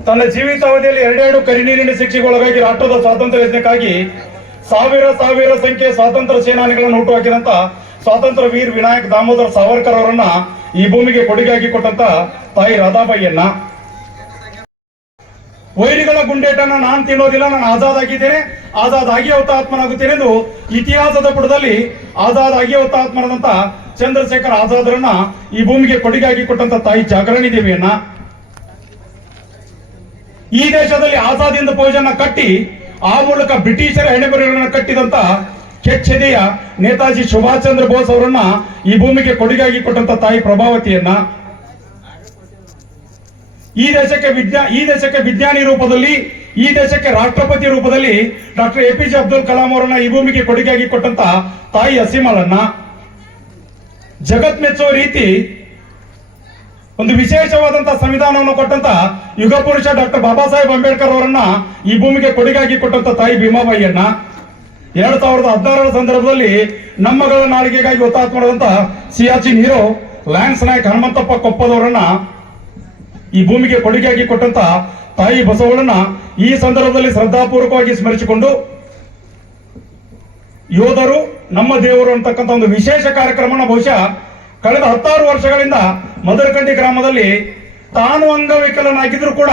ತನ್ನ ಜೀವಿತಾವಧಿಯಲ್ಲಿ 2 ಕರಿನೀರಿನ ಶಿಕ್ಷೆಗೆ ಒಳಗಾಗಿ ರಾಷ್ಟ್ರದ ಸ್ವಾತಂತ್ರ್ಯ ಯಜ್ಞಕ್ಕಾಗಿ ಸಾವಿರ ಸಂಖ್ಯೆ ಸ್ವಾತಂತ್ರ್ಯ ಸೇನಾನಿಗಳನ್ನು ಹುಟ್ಟುಹಾಕಿದಂತ ಸ್ವಾತಂತ್ರ್ಯ ವೀರ್ ವಿನಾಯಕ್ ದಾಮೋದರ್ ಸಾವರ್ಕರ್ ಅವರನ್ನ ಈ ಭೂಮಿಗೆ ಕೊಡುಗೆಯಾಗಿ ಕೊಟ್ಟಂತ ತಾಯಿ ರಾಧಾಬಾಯಿಯನ್ನ, ವೈರಿಗಳ ಗುಂಡೇಟನ್ನ ನಾನು ತಿನ್ನೋದಿಲ್ಲ, ನಾನು ಆಜಾದ್ ಆಗಿದ್ದೇನೆ, ಆಜಾದ್ ಆಗಿ ಹುತಾತ್ಮನಾಗುತ್ತೇನೆ ಎಂದು ಇತಿಹಾಸದ ಪುಟದಲ್ಲಿ ಆಜಾದ್ ಆಗಿ ಹುತಾತ್ಮರಾದಂತ ಚಂದ್ರಶೇಖರ್ ಆಜಾದ್ರನ್ನ ಈ ಭೂಮಿಗೆ ಕೊಡುಗೆಯಾಗಿ ಕೊಟ್ಟಂತ ತಾಯಿ ಜಾಗರಣಿ ದೇವಿಯನ್ನ, ಈ ದೇಶದಲ್ಲಿ ಆಜಾದಿಂದ ಫೌಜನ್ನ ಕಟ್ಟಿ ಆ ಮೂಲಕ ಬ್ರಿಟಿಷರ ಹೆಣೆಬೆರಗಳನ್ನು ಕಟ್ಟಿದಂತ ಕೆಚ್ಚೆದೆಯ ನೇತಾಜಿ ಸುಭಾಷ್ ಚಂದ್ರ ಬೋಸ್ ಅವರನ್ನ ಈ ಭೂಮಿಗೆ ಕೊಡುಗೆಯಾಗಿ ಕೊಟ್ಟಂತ ತಾಯಿ ಪ್ರಭಾವತಿಯನ್ನ, ಈ ದೇಶಕ್ಕೆ ವಿಜ್ಞಾನಿ ರೂಪದಲ್ಲಿ, ಈ ದೇಶಕ್ಕೆ ರಾಷ್ಟ್ರಪತಿ ರೂಪದಲ್ಲಿ ಡಾಕ್ಟರ್ APJ ಅಬ್ದುಲ್ ಕಲಾಂ ಅವರನ್ನ ಈ ಭೂಮಿಗೆ ಕೊಡುಗೆಯಾಗಿ ಕೊಟ್ಟಂತ ತಾಯಿ ಹಸಿಮಳನ್ನ, ಜಗತ್ ಮೆಚ್ಚುವ ರೀತಿ ಒಂದು ವಿಶೇಷವಾದಂತಹ ಸಂವಿಧಾನವನ್ನು ಕೊಟ್ಟಂತ ಯುಗ ಪುರುಷ ಡಾಕ್ಟರ್ ಬಾಬಾ ಸಾಹೇಬ್ ಅಂಬೇಡ್ಕರ್ ಅವರನ್ನ ಈ ಭೂಮಿಗೆ ಕೊಡುಗೆಯಾಗಿ ಕೊಟ್ಟಂತ ತಾಯಿ ಭೀಮಾಬಾಯಿಯನ್ನ, 2016ರ ಸಂದರ್ಭದಲ್ಲಿ ನಮ್ಮಗಳ ನಾಳಿಗೆಗಾಗಿ ಹುತಾತ್ಮರಾದಂತ ಸಿಯಾಚಿನ್ ಹೀರೋ ಲ್ಯಾನ್ಸ್ ನಾಯಕ್ ಹನುಮಂತಪ್ಪ ಕೊಪ್ಪದವರನ್ನ ಈ ಭೂಮಿಗೆ ಕೊಡುಗೆಯಾಗಿ ಕೊಟ್ಟಂತ ತಾಯಿ ಬಸವಳನ್ನ ಈ ಸಂದರ್ಭದಲ್ಲಿ ಶ್ರದ್ಧಾಪೂರ್ವಕವಾಗಿ ಸ್ಮರಿಸಿಕೊಂಡು, ಯೋಧರು ನಮ್ಮ ದೇವರು ಅಂತಕ್ಕಂಥ ಒಂದು ವಿಶೇಷ ಕಾರ್ಯಕ್ರಮನ ಬಹುಶಃ ಕಳೆದ 10 ವರ್ಷಗಳಿಂದ ಮದರಕಂಡಿ ಗ್ರಾಮದಲ್ಲಿ ತಾನು ಅಂಗವಿಕಲನಾಗಿದ್ರು ಕೂಡ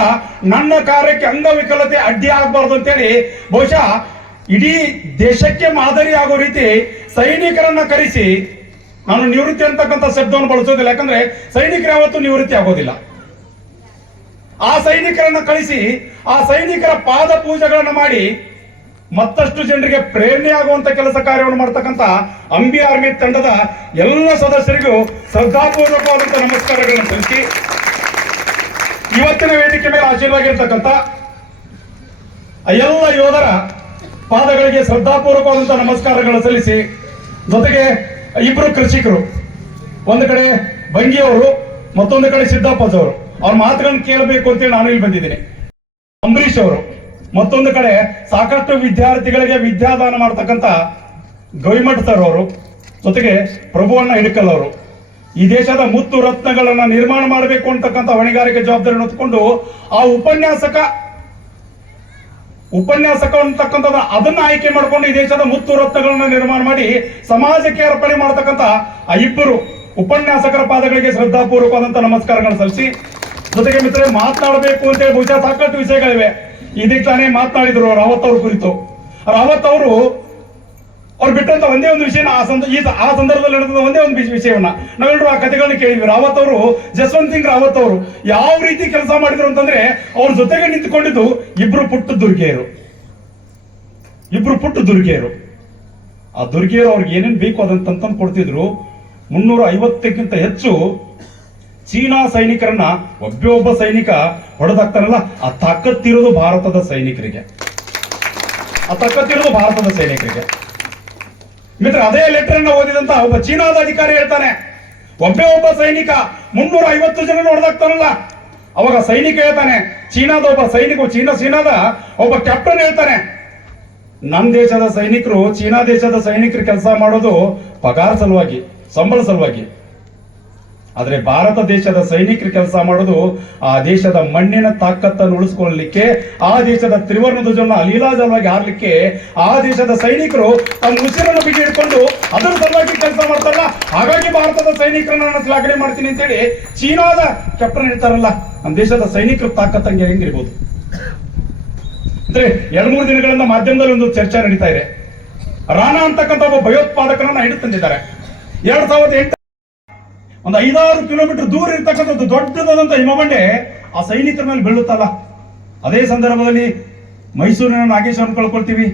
ನನ್ನ ಕಾರ್ಯಕ್ಕೆ ಅಂಗವಿಕಲತೆ ಅಡ್ಡಿ ಆಗಬಾರ್ದು ಅಂತೇಳಿ ಬಹುಶಃ ಇಡೀ ದೇಶಕ್ಕೆ ಮಾದರಿ ಆಗೋ ರೀತಿ ಸೈನಿಕರನ್ನ ಕರೆಸಿ, ನಾನು ನಿವೃತ್ತಿ ಅಂತಕ್ಕಂಥ ಶಬ್ದವನ್ನು ಬಳಸೋದಿಲ್ಲ, ಯಾಕಂದ್ರೆ ಸೈನಿಕರು ಯಾವತ್ತೂ ನಿವೃತ್ತಿ ಆಗೋದಿಲ್ಲ. ಆ ಸೈನಿಕರನ್ನ ಕಳಿಸಿ ಆ ಸೈನಿಕರ ಪಾದ ಪೂಜೆಗಳನ್ನು ಮಾಡಿ ಮತ್ತಷ್ಟು ಜನರಿಗೆ ಪ್ರೇರಣೆ ಆಗುವಂತ ಕೆಲಸ ಕಾರ್ಯವನ್ನು ಮಾಡ್ತಕ್ಕಂಥ ಅಂಬಿ ಆರ್ಮಿ ತಂಡದ ಎಲ್ಲ ಸದಸ್ಯರಿಗೂ ಶ್ರದ್ಧಾಪೂರ್ವಕವಾದಂತ ನಮಸ್ಕಾರಗಳನ್ನು ಸಲ್ಲಿಸಿ, ಇವತ್ತಿನ ವೇದಿಕೆ ಮೇಲೆ ಹಾಜರಾಗಿರ್ತಕ್ಕಂಥ ಎಲ್ಲ ಯೋಧರ ಪಾದಗಳಿಗೆ ಶ್ರದ್ಧಾಪೂರ್ವಕವಾದಂತ ನಮಸ್ಕಾರಗಳನ್ನು ಸಲ್ಲಿಸಿ, ಜೊತೆಗೆ ಇಬ್ಬರು ಕೃಷಿಕರು, ಒಂದು ಕಡೆ ಬಂಗಿಯವರು, ಮತ್ತೊಂದು ಕಡೆ ಸಿದ್ದಪ್ಪಜವರು, ಅವ್ರ ಮಾತುಗಳನ್ನು ಕೇಳಬೇಕು ಅಂತೇಳಿ ನಾನು ಇಲ್ಲಿ ಬಂದಿದ್ದೀನಿ. ಅಂಬರೀಶ್ ಅವರು, ಮತ್ತೊಂದು ಕಡೆ ಸಾಕಷ್ಟು ವಿದ್ಯಾರ್ಥಿಗಳಿಗೆ ವಿದ್ಯಾದಾನ ಮಾಡ್ತಕ್ಕಂಥ ಗವಿಮಠ್ ಸರ್ ಅವರು, ಜೊತೆಗೆ ಪ್ರಭುವಣ್ಣ ಹಿಡಕಲ್ ಅವರು, ಈ ದೇಶದ ಮುತ್ತು ರತ್ನಗಳನ್ನ ನಿರ್ಮಾಣ ಮಾಡಬೇಕು ಅಂತಕ್ಕಂಥ ಹೊಣೆಗಾರಿಕೆ ಜವಾಬ್ದಾರಿಯನ್ನು ಹೊತ್ತುಕೊಂಡು ಆ ಉಪನ್ಯಾಸಕ ಅಂತಕ್ಕಂಥದ್ದು ಅದನ್ನ ಆಯ್ಕೆ ಮಾಡಿಕೊಂಡು ಈ ದೇಶದ ಮುತ್ತು ರತ್ನಗಳನ್ನ ನಿರ್ಮಾಣ ಮಾಡಿ ಸಮಾಜಕ್ಕೆ ಅರ್ಪಣೆ ಮಾಡತಕ್ಕಂಥ ಆ ಇಬ್ಬರು ಉಪನ್ಯಾಸಕರ ಪಾದಗಳಿಗೆ ಶ್ರದ್ಧಾಪೂರ್ವಕವಾದಂತ ನಮಸ್ಕಾರಗಳನ್ನು ಸಲ್ಲಿಸಿ, ಜೊತೆಗೆ ಮಿತ್ರರೇ ಮಾತನಾಡಬೇಕು ಅಂತೇಳಿ ಬಹುಶಃ ಸಾಕಷ್ಟು ವಿಷಯಗಳಿವೆ. ಇದಕ್ಕೆ ತಾನೇ ಮಾತನಾಡಿದ್ರು ರಾವತ್ ಅವ್ರ ಕುರಿತು. ರಾವತ್ ಅವರು ಬಿಟ್ಟಂತ ಒಂದೇ ಒಂದು ವಿಷಯ ಆ ಸಂದರ್ಭದಲ್ಲಿ ನಡೆದ ಒಂದೇ ಒಂದು ವಿಷಯವನ್ನ ನಾವೆಲ್ಲರೂ ಆ ಕಥೆಗಳನ್ನ ಕೇಳಿದ್ವಿ. ರಾವತ್ ಅವರು, ಜಸ್ವಂತ್ ಸಿಂಗ್ ರಾವತ್ ಅವರು ಯಾವ ರೀತಿ ಕೆಲಸ ಮಾಡಿದ್ರು ಅಂತಂದ್ರೆ, ಅವ್ರ ಜೊತೆಗೆ ನಿಂತುಕೊಂಡಿದ್ದು ಇಬ್ರು ಪುಟ್ಟ ದುರ್ಗೆಯರು. ಆ ದುರ್ಗೆಯರು ಅವ್ರಿಗೆ ಏನೇನ್ ಬೇಕು ಅದನ್ನ ತಂದು ಕೊಡ್ತಿದ್ರು. 350ಕ್ಕಿಂತ ಹೆಚ್ಚು ಚೀನಾ ಸೈನಿಕರನ್ನ ಒಬ್ಬ ಸೈನಿಕ ಹೊಡೆದಾಕ್ತಾರಲ್ಲ, ಆ ತಾಕತ್ತಿರೋದು ಭಾರತದ ಸೈನಿಕರಿಗೆ. ಮಿತ್ರ, ಅದೇ ಲೆಟರ್ ಅನ್ನ ಓದಿದಂತ ಒಬ್ಬ ಚೀನಾದ ಅಧಿಕಾರಿ ಹೇಳ್ತಾನೆ, ಒಬ್ಬ ಸೈನಿಕ 350 ಜನ ಹೊಡೆದಾಕ್ತಾನಲ್ಲ. ಅವಾಗ ಸೈನಿಕ ಹೇಳ್ತಾನೆ, ಚೀನಾದ ಒಬ್ಬ ಕ್ಯಾಪ್ಟನ್ ಹೇಳ್ತಾನೆ, ನಮ್ಮ ದೇಶದ ಸೈನಿಕರು ಚೀನಾ ದೇಶದ ಸೈನಿಕರು ಕೆಲಸ ಮಾಡೋದು ಪಗಾರ ಸಲುವಾಗಿ, ಸಂಬಳ ಸಲುವಾಗಿ. ಆದ್ರೆ ಭಾರತ ದೇಶದ ಸೈನಿಕರು ಕೆಲಸ ಮಾಡೋದು ಆ ದೇಶದ ಮಣ್ಣಿನ ತಾಕತ್ತನ್ನು ಉಳಿಸ್ಕೊಳ್ಳಲಿಕ್ಕೆ, ಆ ದೇಶದ ತ್ರಿವರ್ಣ ಧ್ವಜವನ್ನು ಅಲೀಲಾಜಲವಾಗಿ ಹಾರಲಿಕ್ಕೆ ಆ ದೇಶದ ಸೈನಿಕರು ತಮ್ಮ ಉಸಿರನ್ನು ಬಿಗಿ ಹಿಡ್ಕೊಂಡು ಅದರ ಸಲುವಾಗಿ ಕೆಲಸ ಮಾಡ್ತಾರಲ್ಲ. ಹಾಗಾಗಿ ಭಾರತದ ಸೈನಿಕರನ್ನ ನಾನು ಶ್ಲಾಘನೆ ಮಾಡ್ತೀನಿ ಅಂತೇಳಿ ಚೀನಾದ ಕ್ಯಾಪ್ಟನ್ ಹೇಳ್ತಾರಲ್ಲ. ನಮ್ಮ ದೇಶದ ಸೈನಿಕರ ತಾಕತ್ತಂಗೆ ಹೆಂಗಿರ್ಬೋದು ಅಂದ್ರೆ, 2-3 ದಿನಗಳಿಂದ ಮಾಧ್ಯಮದಲ್ಲಿ ಒಂದು ಚರ್ಚೆ ನಡೀತಾ ಇದೆ. ರಾಣಾ ಅಂತಕ್ಕಂಥ ಒಬ್ಬ ಭಯೋತ್ಪಾದಕರನ್ನ ಹಿಡಿದು ತಂದಿದ್ದಾರೆ. 2008 ಒಂದು 5-6 ಕಿಲೋಮೀಟರ್ ದೂರ ಇರ್ತಕ್ಕಂಥದ್ದು ದೊಡ್ಡದಾದಂತ ಹಿಮಬಂಡೆ ಆ ಸೈನಿಕರ ಮೇಲೆ ಬೀಳುತ್ತಲ್ಲ. ಅದೇ ಸಂದರ್ಭದಲ್ಲಿ ಮೈಸೂರಿನ ನಾಗೇಶ್ವರನ್ನು ಕಳ್ಕೊಳ್ತೀವಿ,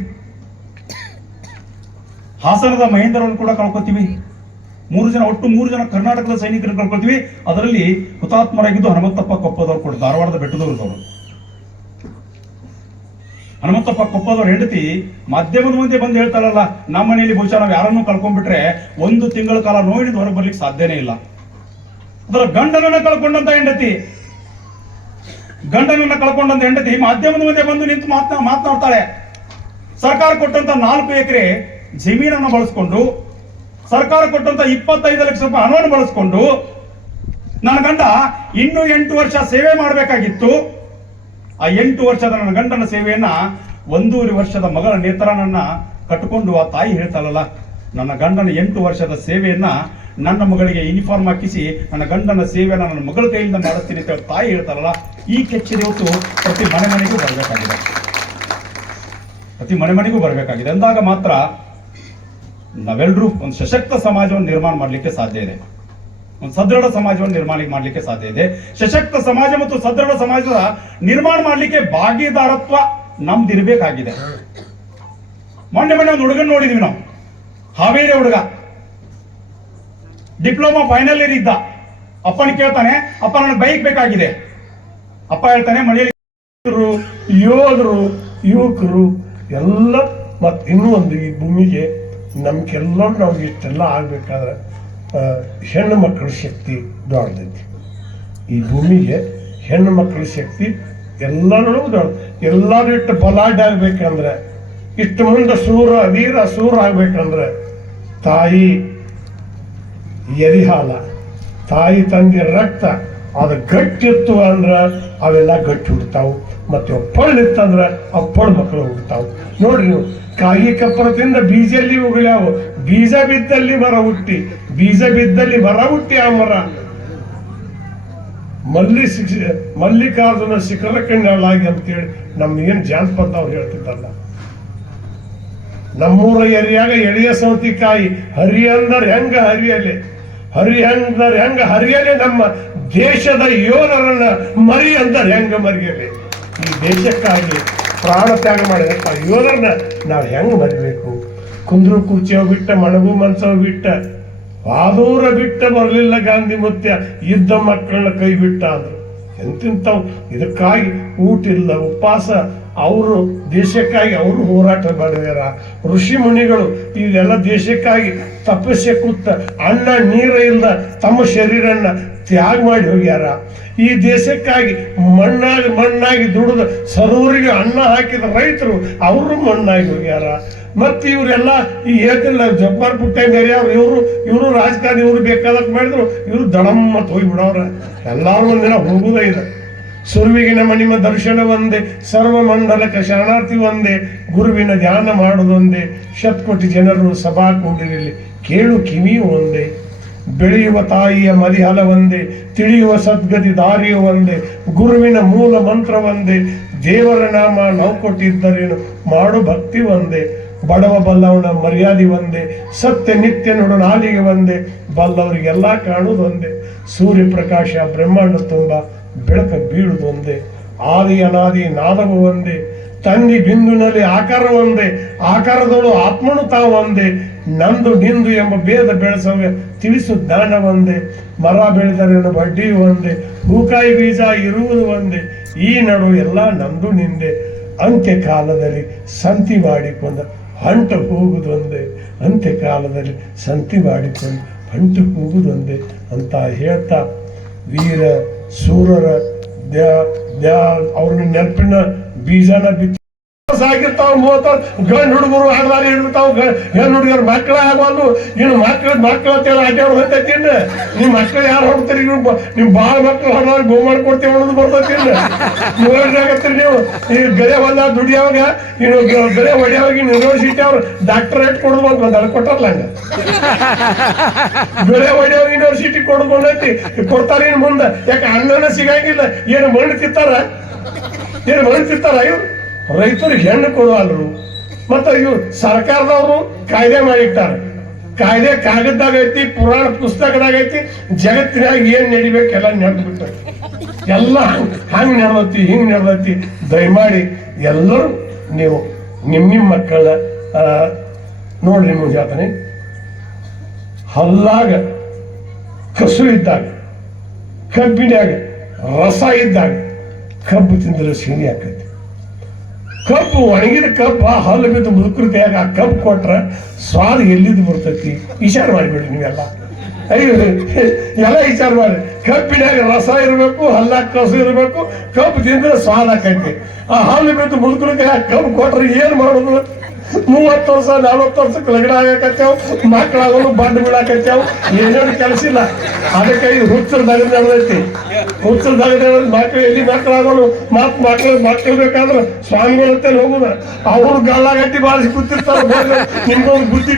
ಹಾಸನದ ಮಹೇಂದ್ರವನ್ನು ಕೂಡ ಕಳ್ಕೊಳ್ತೀವಿ. 3 ಜನ ಕರ್ನಾಟಕದ ಸೈನಿಕರನ್ನು ಕಳ್ಕೊಳ್ತೀವಿ. ಅದರಲ್ಲಿ ಹುತಾತ್ಮರಾಗಿದ್ದು ಹನುಮಂತಪ್ಪ ಕೊಪ್ಪದವ್ರು ಕೂಡ, ಧಾರವಾಡದ ಬೆಟ್ಟದವರು. ಹನುಮಂತಪ್ಪ ಕೊಪ್ಪದವ್ರ ಹೆಂಡತಿ ಮಾಧ್ಯಮದ ಮುಂದೆ ಬಂದು ಹೇಳ್ತಾರಲ್ಲ, ನಮ್ಮ ಮನೆಯಲ್ಲಿ ಬಹುಶಃ ನಾವು ಯಾರನ್ನೂ ಕಳ್ಕೊಂಡ್ಬಿಟ್ರೆ 1 ತಿಂಗಳ ಕಾಲ ನೋವಿನಿಂದ ಹೊರಗೆ ಬರ್ಲಿಕ್ಕೆ ಸಾಧ್ಯನೇ ಇಲ್ಲ. ಅದರ ಗಂಡನನ್ನ ಕಳ್ಕೊಂಡಂತ ಹೆಂಡತಿ ಮಾಧ್ಯಮದ ಮುಂದೆ ಬಂದು ನಿಂತು ಮಾತನಾಡ್ತಾಳೆ. ಸರ್ಕಾರ ಕೊಟ್ಟಂತ 4 ಎಕರೆ ಜಮೀನನ್ನು ಬಳಸ್ಕೊಂಡು, ಸರ್ಕಾರ ಕೊಟ್ಟಂತ 25 ಲಕ್ಷ ರೂಪಾಯಿ ಹಣವನ್ನು ಬಳಸ್ಕೊಂಡು, ನನ್ನ ಗಂಡ ಇನ್ನೂ 8 ವರ್ಷ ಸೇವೆ ಮಾಡಬೇಕಾಗಿತ್ತು. ಆ 8 ವರ್ಷದ ನನ್ನ ಗಂಡನ ಸೇವೆಯನ್ನ 1.5 ವರ್ಷದ ಮಗಳ ನೇತರನನ್ನ ಕಟ್ಟಿಕೊಂಡು ಆ ತಾಯಿ ಹೇಳ್ತಾಳಲ್ಲ, ನನ್ನ ಗಂಡನ 8 ವರ್ಷದ ಸೇವೆಯನ್ನ ನನ್ನ ಮಗಳಿಗೆ ಯೂನಿಫಾರ್ಮ್ ಹಾಕಿಸಿ ನನ್ನ ಗಂಡನ ಸೇವೆಯನ್ನ ನನ್ನ ಮಗಳ ಕೈಯಿಂದ ಮಾಡಿಸ್ತೀನಿ ಅಂತ ತಾಯಿ ಹೇಳ್ತಾರಲ್ಲ, ಈ ಕೆಚ್ಚರಿ ಇವತ್ತು ಪ್ರತಿ ಮನೆ ಮನೆಗೂ ಬರಬೇಕಾಗಿದೆ. ಅಂದಾಗ ಮಾತ್ರ ನಾವೆಲ್ಲರೂ ಒಂದು ಸಶಕ್ತ ಸಮಾಜವನ್ನು ನಿರ್ಮಾಣ ಮಾಡಲಿಕ್ಕೆ ಸಾಧ್ಯ ಇದೆ, ಒಂದು ಸದೃಢ ಸಮಾಜವನ್ನು ನಿರ್ಮಾಣ ಮಾಡಲಿಕ್ಕೆ ಸಾಧ್ಯ ಇದೆ. ಸಶಕ್ತ ಸಮಾಜ ಮತ್ತು ಸದೃಢ ಸಮಾಜದ ನಿರ್ಮಾಣ ಮಾಡಲಿಕ್ಕೆ ಭಾಗೀದಾರತ್ವ ನಮ್ದಿರ್ಬೇಕಾಗಿದೆ. ಮೊನ್ನೆ ಒಂದು ಹುಡುಗನ್ ನೋಡಿದ್ವಿ ನಾವು, ಹಾವೇರಿ ಹುಡುಗ, ಡಿಪ್ಲೊಮಾ ಫೈನಲ್ ಇಯರ್ ಇದ್ದ. ಅಪ್ಪನ ಕೇಳ್ತಾನೆ, ಅಪ್ಪ ನನಗೆ ಬೈಕ್ ಬೇಕಾಗಿದೆ. ಅಪ್ಪ ಹೇಳ್ತಾನೆ, ಮನೆಯಲ್ಲಿ ಯೋಧರು ಯುವಕರು ಎಲ್ಲ ಮತ್ತೆ ಇನ್ನೂ ಒಂದು ಈ ಭೂಮಿಗೆ ನಮ್ಗೆಲ್ಲ ನಾವು ಇಷ್ಟೆಲ್ಲ ಆಗ್ಬೇಕಾದ್ರೆ ಹೆಣ್ಣು ಮಕ್ಕಳ ಶಕ್ತಿ ದೊಡ್ಡದೈತಿ. ಈ ಭೂಮಿಗೆ ಹೆಣ್ಣು ಮಕ್ಕಳ ಶಕ್ತಿ ಎಲ್ಲರೂ ಎಲ್ಲರೂ ಇಟ್ಟು ಬಲಾಢ್ಯ ಆಗ್ಬೇಕಂದ್ರೆ, ಇಷ್ಟು ಮುಂದೆ ವೀರ ಸೂರ ಆಗ್ಬೇಕಂದ್ರೆ ತಾಯಿ ಎರಿಹಾಲ, ತಾಯಿ ತಂದೆ ರಕ್ತ ಅದು ಗಟ್ಟಿತ್ತು ಅಂದ್ರೆ ಅವೆಲ್ಲ ಗಟ್ಟಿ ಹುಡ್ತಾವು. ಮತ್ತೆ ಒಪ್ಪಳು ಇತ್ತಂದ್ರೆ ಅಪ್ಪಳು ಮಕ್ಕಳು ಹುಡ್ತಾವು. ನೋಡ್ರಿ ನೀವು, ಕಾಯಿ ಕಪ್ಪರದಿಂದ ಬೀಜಲ್ಲಿ ಉಗುಳ್ಯಾವು, ಬೀಜ ಬಿದ್ದಲ್ಲಿ ಮರ ಹುಟ್ಟಿ, ಬೀಜ ಬಿದ್ದಲ್ಲಿ ಮರ ಹುಟ್ಟಿ ಆ ಮರ ಮಲ್ಲಿಕಾರ್ಜುನ ಶಿಖರ ಕಣ್ಣಾಗಿ ಅಂತೇಳಿ ನಮ್ಗೇನು ಜಾನಪದ ಅವ್ರು ಹೇಳ್ತಿದ್ದಲ್ಲ. ನಮ್ಮೂರ ಎರಿಯಾಗ ಎಳೆಯ ಸೌತಿಕಾಯಿ ಹರಿಯಂದರ್ ಹೆಂಗ ಹರಿಯಲೆ, ಹರಿಯಂದರ್ ಹೆಂಗ ಹರಿಯಲೆ, ನಮ್ಮ ದೇಶದ ಯೋಧರನ್ನ ಮರಿ ಅಂದರ್ ಹೆಂಗ ಮರಿಯಲೆ. ಈ ದೇಶಕ್ಕಾಗಿ ಪ್ರಾಣ ತ್ಯಾಗ ಮಾಡಿದಂಥ ಯೋಧರನ್ನ ನಾವು ಹೆಂಗ್ ಮರಿಬೇಕು? ಕುಂದ್ರು ಕುರ್ಚಿಯೋ ಬಿಟ್ಟ, ಮಣಗು ಮನ್ಸವ್ ಬಿಟ್ಟ, ವಾದೂರ ಬಿಟ್ಟ ಬರಲಿಲ್ಲ ಗಾಂಧಿ ಮುತ್ಯ, ಇದ್ದ ಮಕ್ಕಳನ್ನ ಕೈ ಬಿಟ್ಟ ಅಂದ್ರು. ಎಂತಿಂತವ್ ಇದಕ್ಕಾಗಿ ಊಟ ಇಲ್ಲ, ಉಪವಾಸ, ಅವರು ದೇಶಕ್ಕಾಗಿ ಅವರು ಹೋರಾಟ ಮಾಡಿದಾರ. ಋಷಿ ಮುನಿಗಳು ಇದೆಲ್ಲ ದೇಶಕ್ಕಾಗಿ ತಪಸ್ಸೆ ಕೂತ ಅನ್ನ ನೀರ ಇಲ್ದ ತಮ್ಮ ಶರೀರನ್ನ ತ್ಯಾಗ ಮಾಡಿ ಹೋಗ್ಯಾರ. ಈ ದೇಶಕ್ಕಾಗಿ ಮಣ್ಣಾಗಿ ದುಡಿದ ಸದೂರಿಗೆ ಅನ್ನ ಹಾಕಿದ ರೈತರು ಅವರು ಮಣ್ಣಾಗಿ ಹೋಗ್ಯಾರ. ಮತ್ತೆ ಇವರೆಲ್ಲ ಈ ಹೇಳ್ತಿಲ್ಲ ಜಬ್ಬಾರ್ ಪುಟ್ಟ ಬೇರೆ ಇವರು ರಾಜಕಾರಣಿ, ಇವರು ಬೇಕಾದಕ್ಕೆ ಮಾಡಿದ್ರು, ಇವರು ದಡಮ್ಮತ್ ಹೋಗ್ಬಿಡವ್ರ. ಎಲ್ಲಾರು ಒಂದಿನ ಹೋಗುದೇ ಇದೆ. ಸುರುವಿಗಿನ ಮಣಿಮ ದರ್ಶನ ಒಂದೇ, ಸರ್ವ ಮಂಡಲಕ ಶರಣಾರ್ಥಿ ಒಂದೇ, ಗುರುವಿನ ಧ್ಯಾನ ಮಾಡುವುದೊಂದೇ, ಶತ್ಕೋಟಿ ಜನರು ಸಭಾ ಕೂಡಿರಲಿ ಕೇಳು ಕಿವಿಯು ಒಂದೇ. ಬೆಳೆಯುವ ತಾಯಿಯ ಮದಿಹಲ ಒಂದೇ, ತಿಳಿಯುವ ಸದ್ಗತಿ ದಾರಿಯು ಒಂದೇ, ಗುರುವಿನ ಮೂಲ ಮಂತ್ರ ಒಂದೇ, ದೇವರ ನಾಮ ನಾವು ಕೊಟ್ಟಿದ್ದರೇನು ಮಾಡು ಭಕ್ತಿ ಒಂದೇ. ಬಡವ ಬಲ್ಲವನ ಮರ್ಯಾದೆ ಒಂದೇ, ಸತ್ಯ ನಿತ್ಯ ನುಡು ನಾಲಿಗೆ ಒಂದೇ, ಬಲ್ಲವರಿಗೆಲ್ಲ ಕಾಣುವುದೊಂದೇ. ಸೂರ್ಯ ಪ್ರಕಾಶ ಬ್ರಹ್ಮಾಂಡ ತುಂಬ ಬೆಳಕ ಬೀಳುವುದೊಂದೇ. ಆದಿ ಅನಾದಿ ನಾದವು ಒಂದೇ, ತಂದಿ ಬಿಂದುನಲ್ಲಿ ಆಕಾರ ಒಂದೇ, ಆಕಾರದೋಳು ಆತ್ಮನು ತಾವು ಒಂದೇ. ನಂದು ನಿಂದು ಎಂಬ ಭೇದ ಬೆಳೆಸವ ತಿಳಿಸು ಜ್ಞಾನ ಒಂದೇ. ಮರ ಬೆಳೆದರೇನು ಬಡ್ಡಿಯು ಒಂದೇ, ಹೂಕಾಯಿ ಬೀಜ ಇರುವುದು ಒಂದೇ, ಈ ನಡು ಎಲ್ಲ ನಂದು ನಿಂದೆ. ಅಂತ್ಯ ಕಾಲದಲ್ಲಿ ಸಂತಿ ಮಾಡಿಕೊಂಡು ಹೊಂಟು ಹೋಗುವುದೊಂದೇ, ಅಂತ್ಯ ಕಾಲದಲ್ಲಿ ಸಂತಿ ಮಾಡಿಕೊಂಡು ಹೊಂಟು ಹೋಗುವುದೊಂದೇ ಅಂತ ಹೇಳ್ತಾ ವೀರ ಶೂರರ ಅವ್ರ ನೆನಪಿನ ಬೀಜನ ಬಿತ್ತಿ ಆಗಿರ್ತಾವ. 30 ಗಂಡು ಹುಡುಗರು ಆಗಲಾರಿ ಹಿಡಿತಾವ, ಹೆಣ್ಣು ಹುಡುಗರು ಮಕ್ಕಳ ಆಗವಲ್ಲು. ಇನ್ನು ಮಕ್ಕಳ ಅಡ್ಡಾಡು ಹೊಂತೈತಿ. ನಿಮ್ ಮಕ್ಕಳು ಯಾರು ಹೊಡ್ತೀರಿ? ನಿಮ್ ಬಾಳ ಮಕ್ಕಳು ಹೊಡೆದವ್ರಿಗೆ ಬಹು ಮಾಡ್ಕೊಡ್ತೀವಿ ಅನ್ನೋದು ಬರ್ತೈತಿ. ನೋಡ್ರಿ ನೀವು ಈ ಗಲೆ ಹೊಲ ದುಡಿಯವಾಗ, ಇನ್ನು ಗಲೆ ಹೊಡಿಯವಾಗ ಯೂನಿವರ್ಸಿಟಿ ಅವ್ರು ಡಾಕ್ಟರೇಟ್ ಕೊಡೋದು ಬಂದು ಅಲ್ಲಿ ಕೊಟ್ಟಾರಲ್ಲ, ಹಂಗ ಗಲೆ ಹೊಡಿಯವಾಗ ಯೂನಿವರ್ಸಿಟಿ ಕೊಡೋದು ಬಂದೈತಿ, ಕೊಡ್ತಾರ. ಇನ್ನು ಮುಂದೆ ಯಾಕೆ ಅಣ್ಣನ ಸಿಗಂಗಿಲ್ಲ. ಏನು ಮಣ್ಣು ತಿಂತಾರ ಇವ್ರು? ರೈತರಿಗೆ ಹೆಣ್ಣು ಕೊಡುವಲ್ರು. ಮತ್ತೆ ಇವ್ರು ಸರ್ಕಾರದವರು ಕಾಯ್ದೆ ಮಾಡಿಟ್ಟಾರೆ. ಕಾಯ್ದೆ ಕಾಗದದಾಗ ಐತಿ, ಪುರಾಣ ಪುಸ್ತಕದಾಗ ಐತಿ, ಜಗತ್ತಿನಾಗ ಏನ್ ನಡಿಬೇಕೆಲ್ಲ ನಡೆದು ಬಿಟ್ಟ. ಎಲ್ಲ ಹಂಗ್ ನಡೆದೈತಿ, ಹಿಂಗ್ ನಡೆದೈತಿ. ದಯಮಾಡಿ ಎಲ್ಲರೂ ನೀವು ನಿಮ್ಮ ಮಕ್ಕಳ ನೋಡ್ರಿ. ನಿಮ್ಗೆ ಹೇಳ್ತಾನೆ, ಹಲ್ಲಾಗ ಕಸು ಇದ್ದಾಗ, ಕಬ್ಬಿನಾಗ ರಸ ಇದ್ದಾಗ ಕಬ್ಬು ತಿಂದ್ರೆ ಸಿಹಿ ಆಕೈತಿ. ಕಬ್ಬು ಒಣಗಿದ ಕಬ್ಬು ಹಲ್ಲು ಬಿದ್ದು ಮುದುಕೃತಿಯಾಗ ಆ ಕಬ್ಬು ಕೊಟ್ರ ಸ್ವಾದ ಎಲ್ಲಿದ್ದು ಬರ್ತೈತಿ? ವಿಚಾರ ಮಾಡಿಬಿಡ್ರಿ ನೀವೆಲ್ಲ. ಅಯ್ಯೋ ಎಲ್ಲ ವಿಚಾರ ಮಾಡಿ. ಕಬ್ಬಿನಾಗ ರಸ ಇರಬೇಕು, ಹಲ್ಲಾಗ ಕಸು ಇರಬೇಕು, ಕಬ್ಬು ತಿಂದ್ರೆ ಸ್ವಾದ ಆಕೈತಿ. ಆ ಹಲ್ಲು ಬಿದ್ದು ಮುದುಕೃತಿಯಾಗ ಕಬ್ಬು ಕೊಟ್ರೆ ಏನ್ ಮಾಡೋದು? 30 ವರ್ಷ 40 ವರ್ಷಕ್ಕೆ ಲಗ್ನ ಆಗಕತ್ತೇವ್, ಮಕ್ಕಳಾಗಲು ಬಂದು ಬಿಡಾಕತ್ತೇವ್, ಏನೇನು ಕೆಲಸಿಲ್ಲ. ಅದಕ್ಕೆ ಈ ಹುಚ್ಚರ ದಗದ ನಡೆದೈತಿ. ಹುಚ್ಚರ ದಗದ ಮಕ್ಕಳು ಎಲ್ಲಿ ಮಕ್ಕಳಾಗಲು ಮಕ್ಕಳು ಬೇಕಾದ್ರೆ ಸ್ವಾಮಿಗಳಂತೇಳಿ ಹೋಗುದ. ಅವ್ರು ಗಳ್ಳಾಗಟ್ಟಿ ಬಾರಿಸಿ ಕೂತಿರ್ತಾರೆ. ನಿಮ್ಗೊಂದು ಬುದ್ಧಿ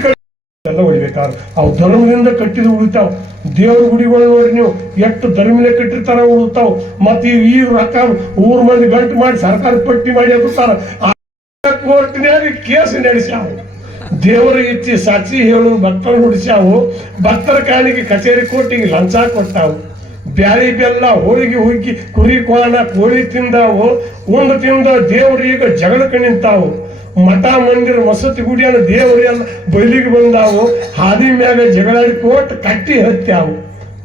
ಎಲ್ಲ ಹೊಡಿಬೇಕಾದ್ರೆ ಅವು ಧರ್ಮದಿಂದ ಕಟ್ಟಿದ ಉಳಿತಾವ್. ದೇವ್ರ ಗುಡಿಗಳು ನೋಡಿ ನೀವು, ಎಷ್ಟು ಧರ್ಮಲೆ ಕಟ್ಟಿರ್ತಾರ ಉಳಿತಾವ್. ಮತ್ತೆ ಈ ರೊಕ್ಕ ಊರ್ ಮಂದಿ ಗಂಟು ಮಾಡಿ ಸರ್ಕಾರ ಪಟ್ಟಿ ಮಾಡಿ ಹಾಕುತ್ತಾರ. ಕೋರ್ಟ್ನ್ಯಾಗ ಕೇಸ್ ನಡೆಸ್ಯಾವು. ದೇವರ ಇಚ್ಚಿ ಸಾಕ್ಷಿ ಹೇಳು ಭಕ್ತರು ನುಡಿಸ್ಯಾವು. ಭಕ್ತರ ಕಾಣಿಗೆ ಕಚೇರಿ ಕೋರ್ಟಿಗೆ ಲಂಚ ಕೊಟ್ಟಾವು. ಬ್ಯಾಳಿ ಬೆಲ್ಲ ಹೋಳಿಗೆ ಹುಗ್ಗಿ ಕುರಿ ಕೋಣ ಕೋಳಿ ತಿಂದಾವು. ಉಂಡು ತಿಂದ ದೇವರು ಈಗ ಜಗಳಕ್ಕೆ ನಿಂತಾವು. ಮಠ ಮಂದಿರ ವಸತಿ ಗುಡಿಯನ್ನು ದೇವರೆಲ್ಲ ಬಯಲಿಗೆ ಬಂದಾವು. ಹಾದಿ ಮ್ಯಾಗ ಜಗಳಾಡಿ ಕೋಟ್ ಕಟ್ಟಿ ಹತ್ಯಾವು.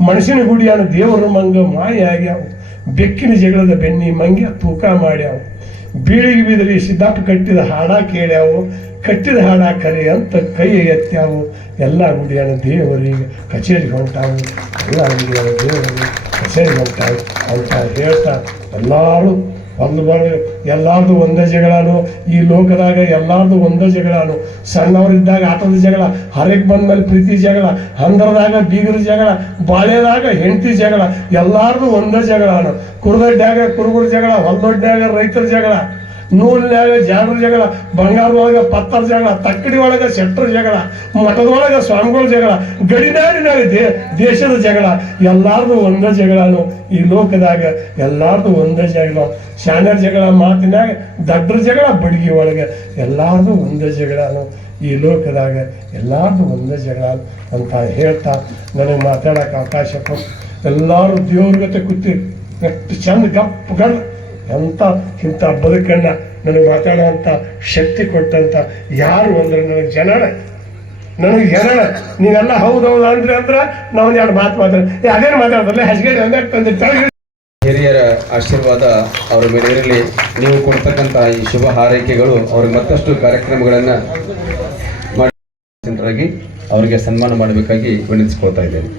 ಮನುಷ್ಯನ ಗುಡಿಯನ್ನು ದೇವರು ಮಂಗ ಮಾಯ ಆಗ್ಯಾವು. ಬೆಕ್ಕಿನ ಜಗಳದ ಬೆನ್ನಿ ಮಂಗ್ಯ ತೂಕ ಮಾಡ್ಯಾವು. ಬೀಳಿಗೆ ಬಿದ್ರಿ ಸಿದ್ದಾಪ ಕಟ್ಟಿದ ಹಾಡ ಕೇಳ್ಯಾವು. ಕಟ್ಟಿದ ಹಾಡ ಕರೆ ಅಂತ ಕೈ ಎತ್ಯಾವು. ಎಲ್ಲ ಗುಡಿಯನ್ನು ದೇವರಿಗೆ ಕಚೇರಿಗೆ ಹೊಂಟಾವು. ಎಲ್ಲ ಗುಡಿಯನ್ನು ದೇವರಿಗೆ ಕಚೇರಿಗೆ ಹೊಂಟಾವು ಅಂತ ಹೇಳ್ತಾ ಎಲ್ಲರೂ ಒಂದು ಎಲ್ಲಾರ್ದು ಒಂದೇ ಜಗಳನು, ಈ ಲೋಕದಾಗ ಎಲ್ಲಾರ್ದು ಒಂದೇ ಜಗಳನು. ಸಣ್ಣವರಿದ್ದಾಗ ಆಟದ ಜಗಳ, ಹರಕ್ ಬಂದ್ಮೇಲೆ ಪ್ರೀತಿ ಜಗಳ, ಹಂದ್ರದಾಗ ಬೀಗರ ಜಗಳ, ಬಾಳೆದಾಗ ಹೆಂಡತಿ ಜಗಳ, ಎಲ್ಲಾರ್ದು ಒಂದೇ ಜಗಳನು. ಕುರುದೊಡ್ಡ್ಯಾಗ ಕುರುಗುರ ಜಗಳ, ಹೊಲದೊಡ್ಡ್ಯಾಗ ರೈತರ ಜಗಳ, ನೂಲಿನಾಗ ಜಾಡ್ರ ಜಗಳ, ಬಂಗಾರದೊಳಗ ಪತ್ತರ ಜಗಳ, ತಕ್ಕಡಿ ಒಳಗ ಶೆಟ್ರ ಜಗಳ, ಮಠದೊಳಗ ಸ್ವಾಮಿಗಳ ಜಗಳ, ಗಡಿನಾಡಿನಾಗ ದೇಶದ ಜಗಳ, ಎಲ್ಲಾರ್ದು ಒಂದೇ ಜಗಳನು. ಈ ಲೋಕದಾಗ ಎಲ್ಲಾರ್ದು ಒಂದೇ ಜಗಳ. ಶಾಣ್ಯರ ಜಗಳ ಮಾತಿನಾಗ, ದಡ್ರ ಜಗಳ ಬಡಗಿ ಒಳಗೆ, ಎಲ್ಲಾರ್ದು ಒಂದೇ ಜಗಳನು. ಈ ಲೋಕದಾಗ ಎಲ್ಲಾರ್ದು ಒಂದೇ ಜಗಳ ಅಂತ ಹೇಳ್ತಾ ನನಗೆ ಮಾತಾಡೋಕೆ ಅವಕಾಶ ಕೊಟ್ಟು ಎಲ್ಲರೂ ದೇವ್ರ ಜೊತೆ ಕೂತಿ ಎಷ್ಟು ಚಂದ ಗಪ್ ಗಂಡ ಇಂಥ ಬದುಕನ್ನ ನನಗೆ ಮಾತಾಡೋಂಥ ಶಕ್ತಿ ಕೊಟ್ಟಂತ ಯಾರು ಅಂದ್ರೆ ನನಗೆ ಜನನ ನೀವೆಲ್ಲ ಹೌದೌದು ಅಂದ್ರೆ ನಾವು ಎರಡು ಮಾತಾಡ ಅದೇನು ಮಾತಾಡ್ತಲ್ಲ ಹಸ್ಗೇಡಿ ಒಂದೇ ಹಿರಿಯರ ಆಶೀರ್ವಾದ ಅವರ ಮೇಲೆ ಇರಲಿ. ನೀವು ಕೊಡ್ತಕ್ಕಂಥ ಈ ಶುಭ ಹಾರೈಕೆಗಳು ಅವ್ರಿಗೆ ಮತ್ತಷ್ಟು ಕಾರ್ಯಕ್ರಮಗಳನ್ನು ಮಾಡಿ ಅವರಿಗೆ ಸನ್ಮಾನ ಮಾಡಬೇಕಾಗಿ ವಿನಂತಿಸ್ಕೊಳ್ತಾ ಇದ್ದೇನೆ.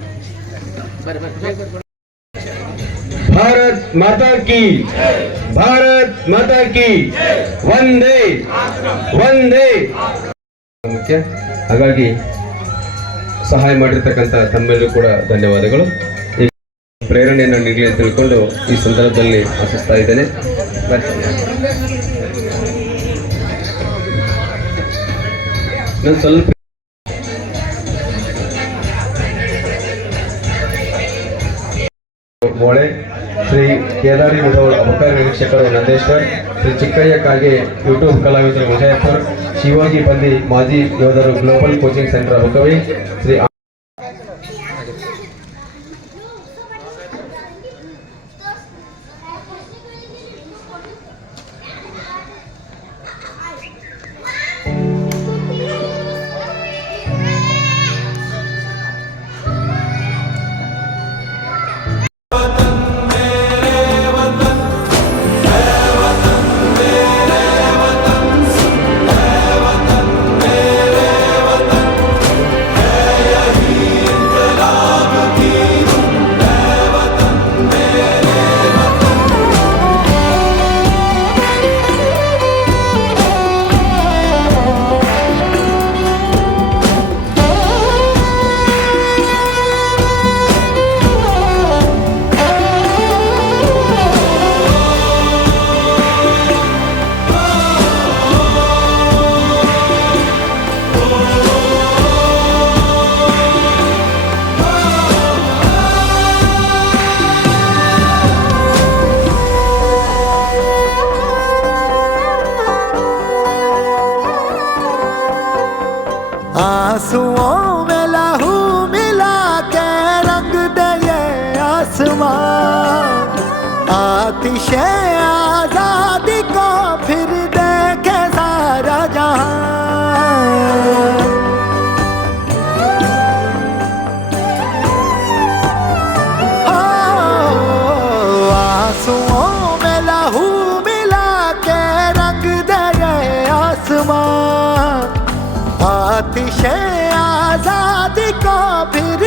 ಭಾರತ್ ಮಾತಾ ಕಿ, ಭಾರತ್ ಮಾತಾ ಕಿ, ವಂದೇ ವಂದೇ ಮುಖ್ಯ. ಹಾಗಾಗಿ ಸಹಾಯ ಮಾಡಿರ್ತಕ್ಕಂಥ ತಮ್ಮೆಲ್ಲರೂ ಕೂಡ ಧನ್ಯವಾದಗಳು. ಈ ಪ್ರೇರಣೆಯನ್ನು ನೀಡಲಿ ಅಂತ ತಿಳ್ಕೊಂಡು ಈ ಸಂದರ್ಭದಲ್ಲಿ ಆಶಿಸ್ತಾ ಇದ್ದೇನೆ. ನಾನು ಸ್ವಲ್ಪ ಮೋಳೆ, ಶ್ರೀ ಕೇದಾರಿ ಮುಧೋಳ್ ಅಬಕಾರಿ ನಿರೀಕ್ಷಕರು ನಂದೇಶ್ವರ್, ಶ್ರೀ ಚಿಕ್ಕಯ್ಯ ಕಾಗೆ ಯೂಟ್ಯೂಬ್ ಕಲಾವಿದರು ವಿಜಯಪುರ್, ಶಿವಾಜಿ ಬಂದಿ ಮಾಜಿ ಯೋಧರು ಗ್ಲೋಬಲ್ ಕೋಚಿಂಗ್ ಸೆಂಟರ್ ಹುಕವಿ, ಶ್ರೀ आंसुओं में लहू मिला के रंग दे ये आसमां, आतिशे आजादी को फिर देखे सारा जहां। आंसुओं में लहू मिला के रंग दे ये आसमां, आतिशे आजादी को फिर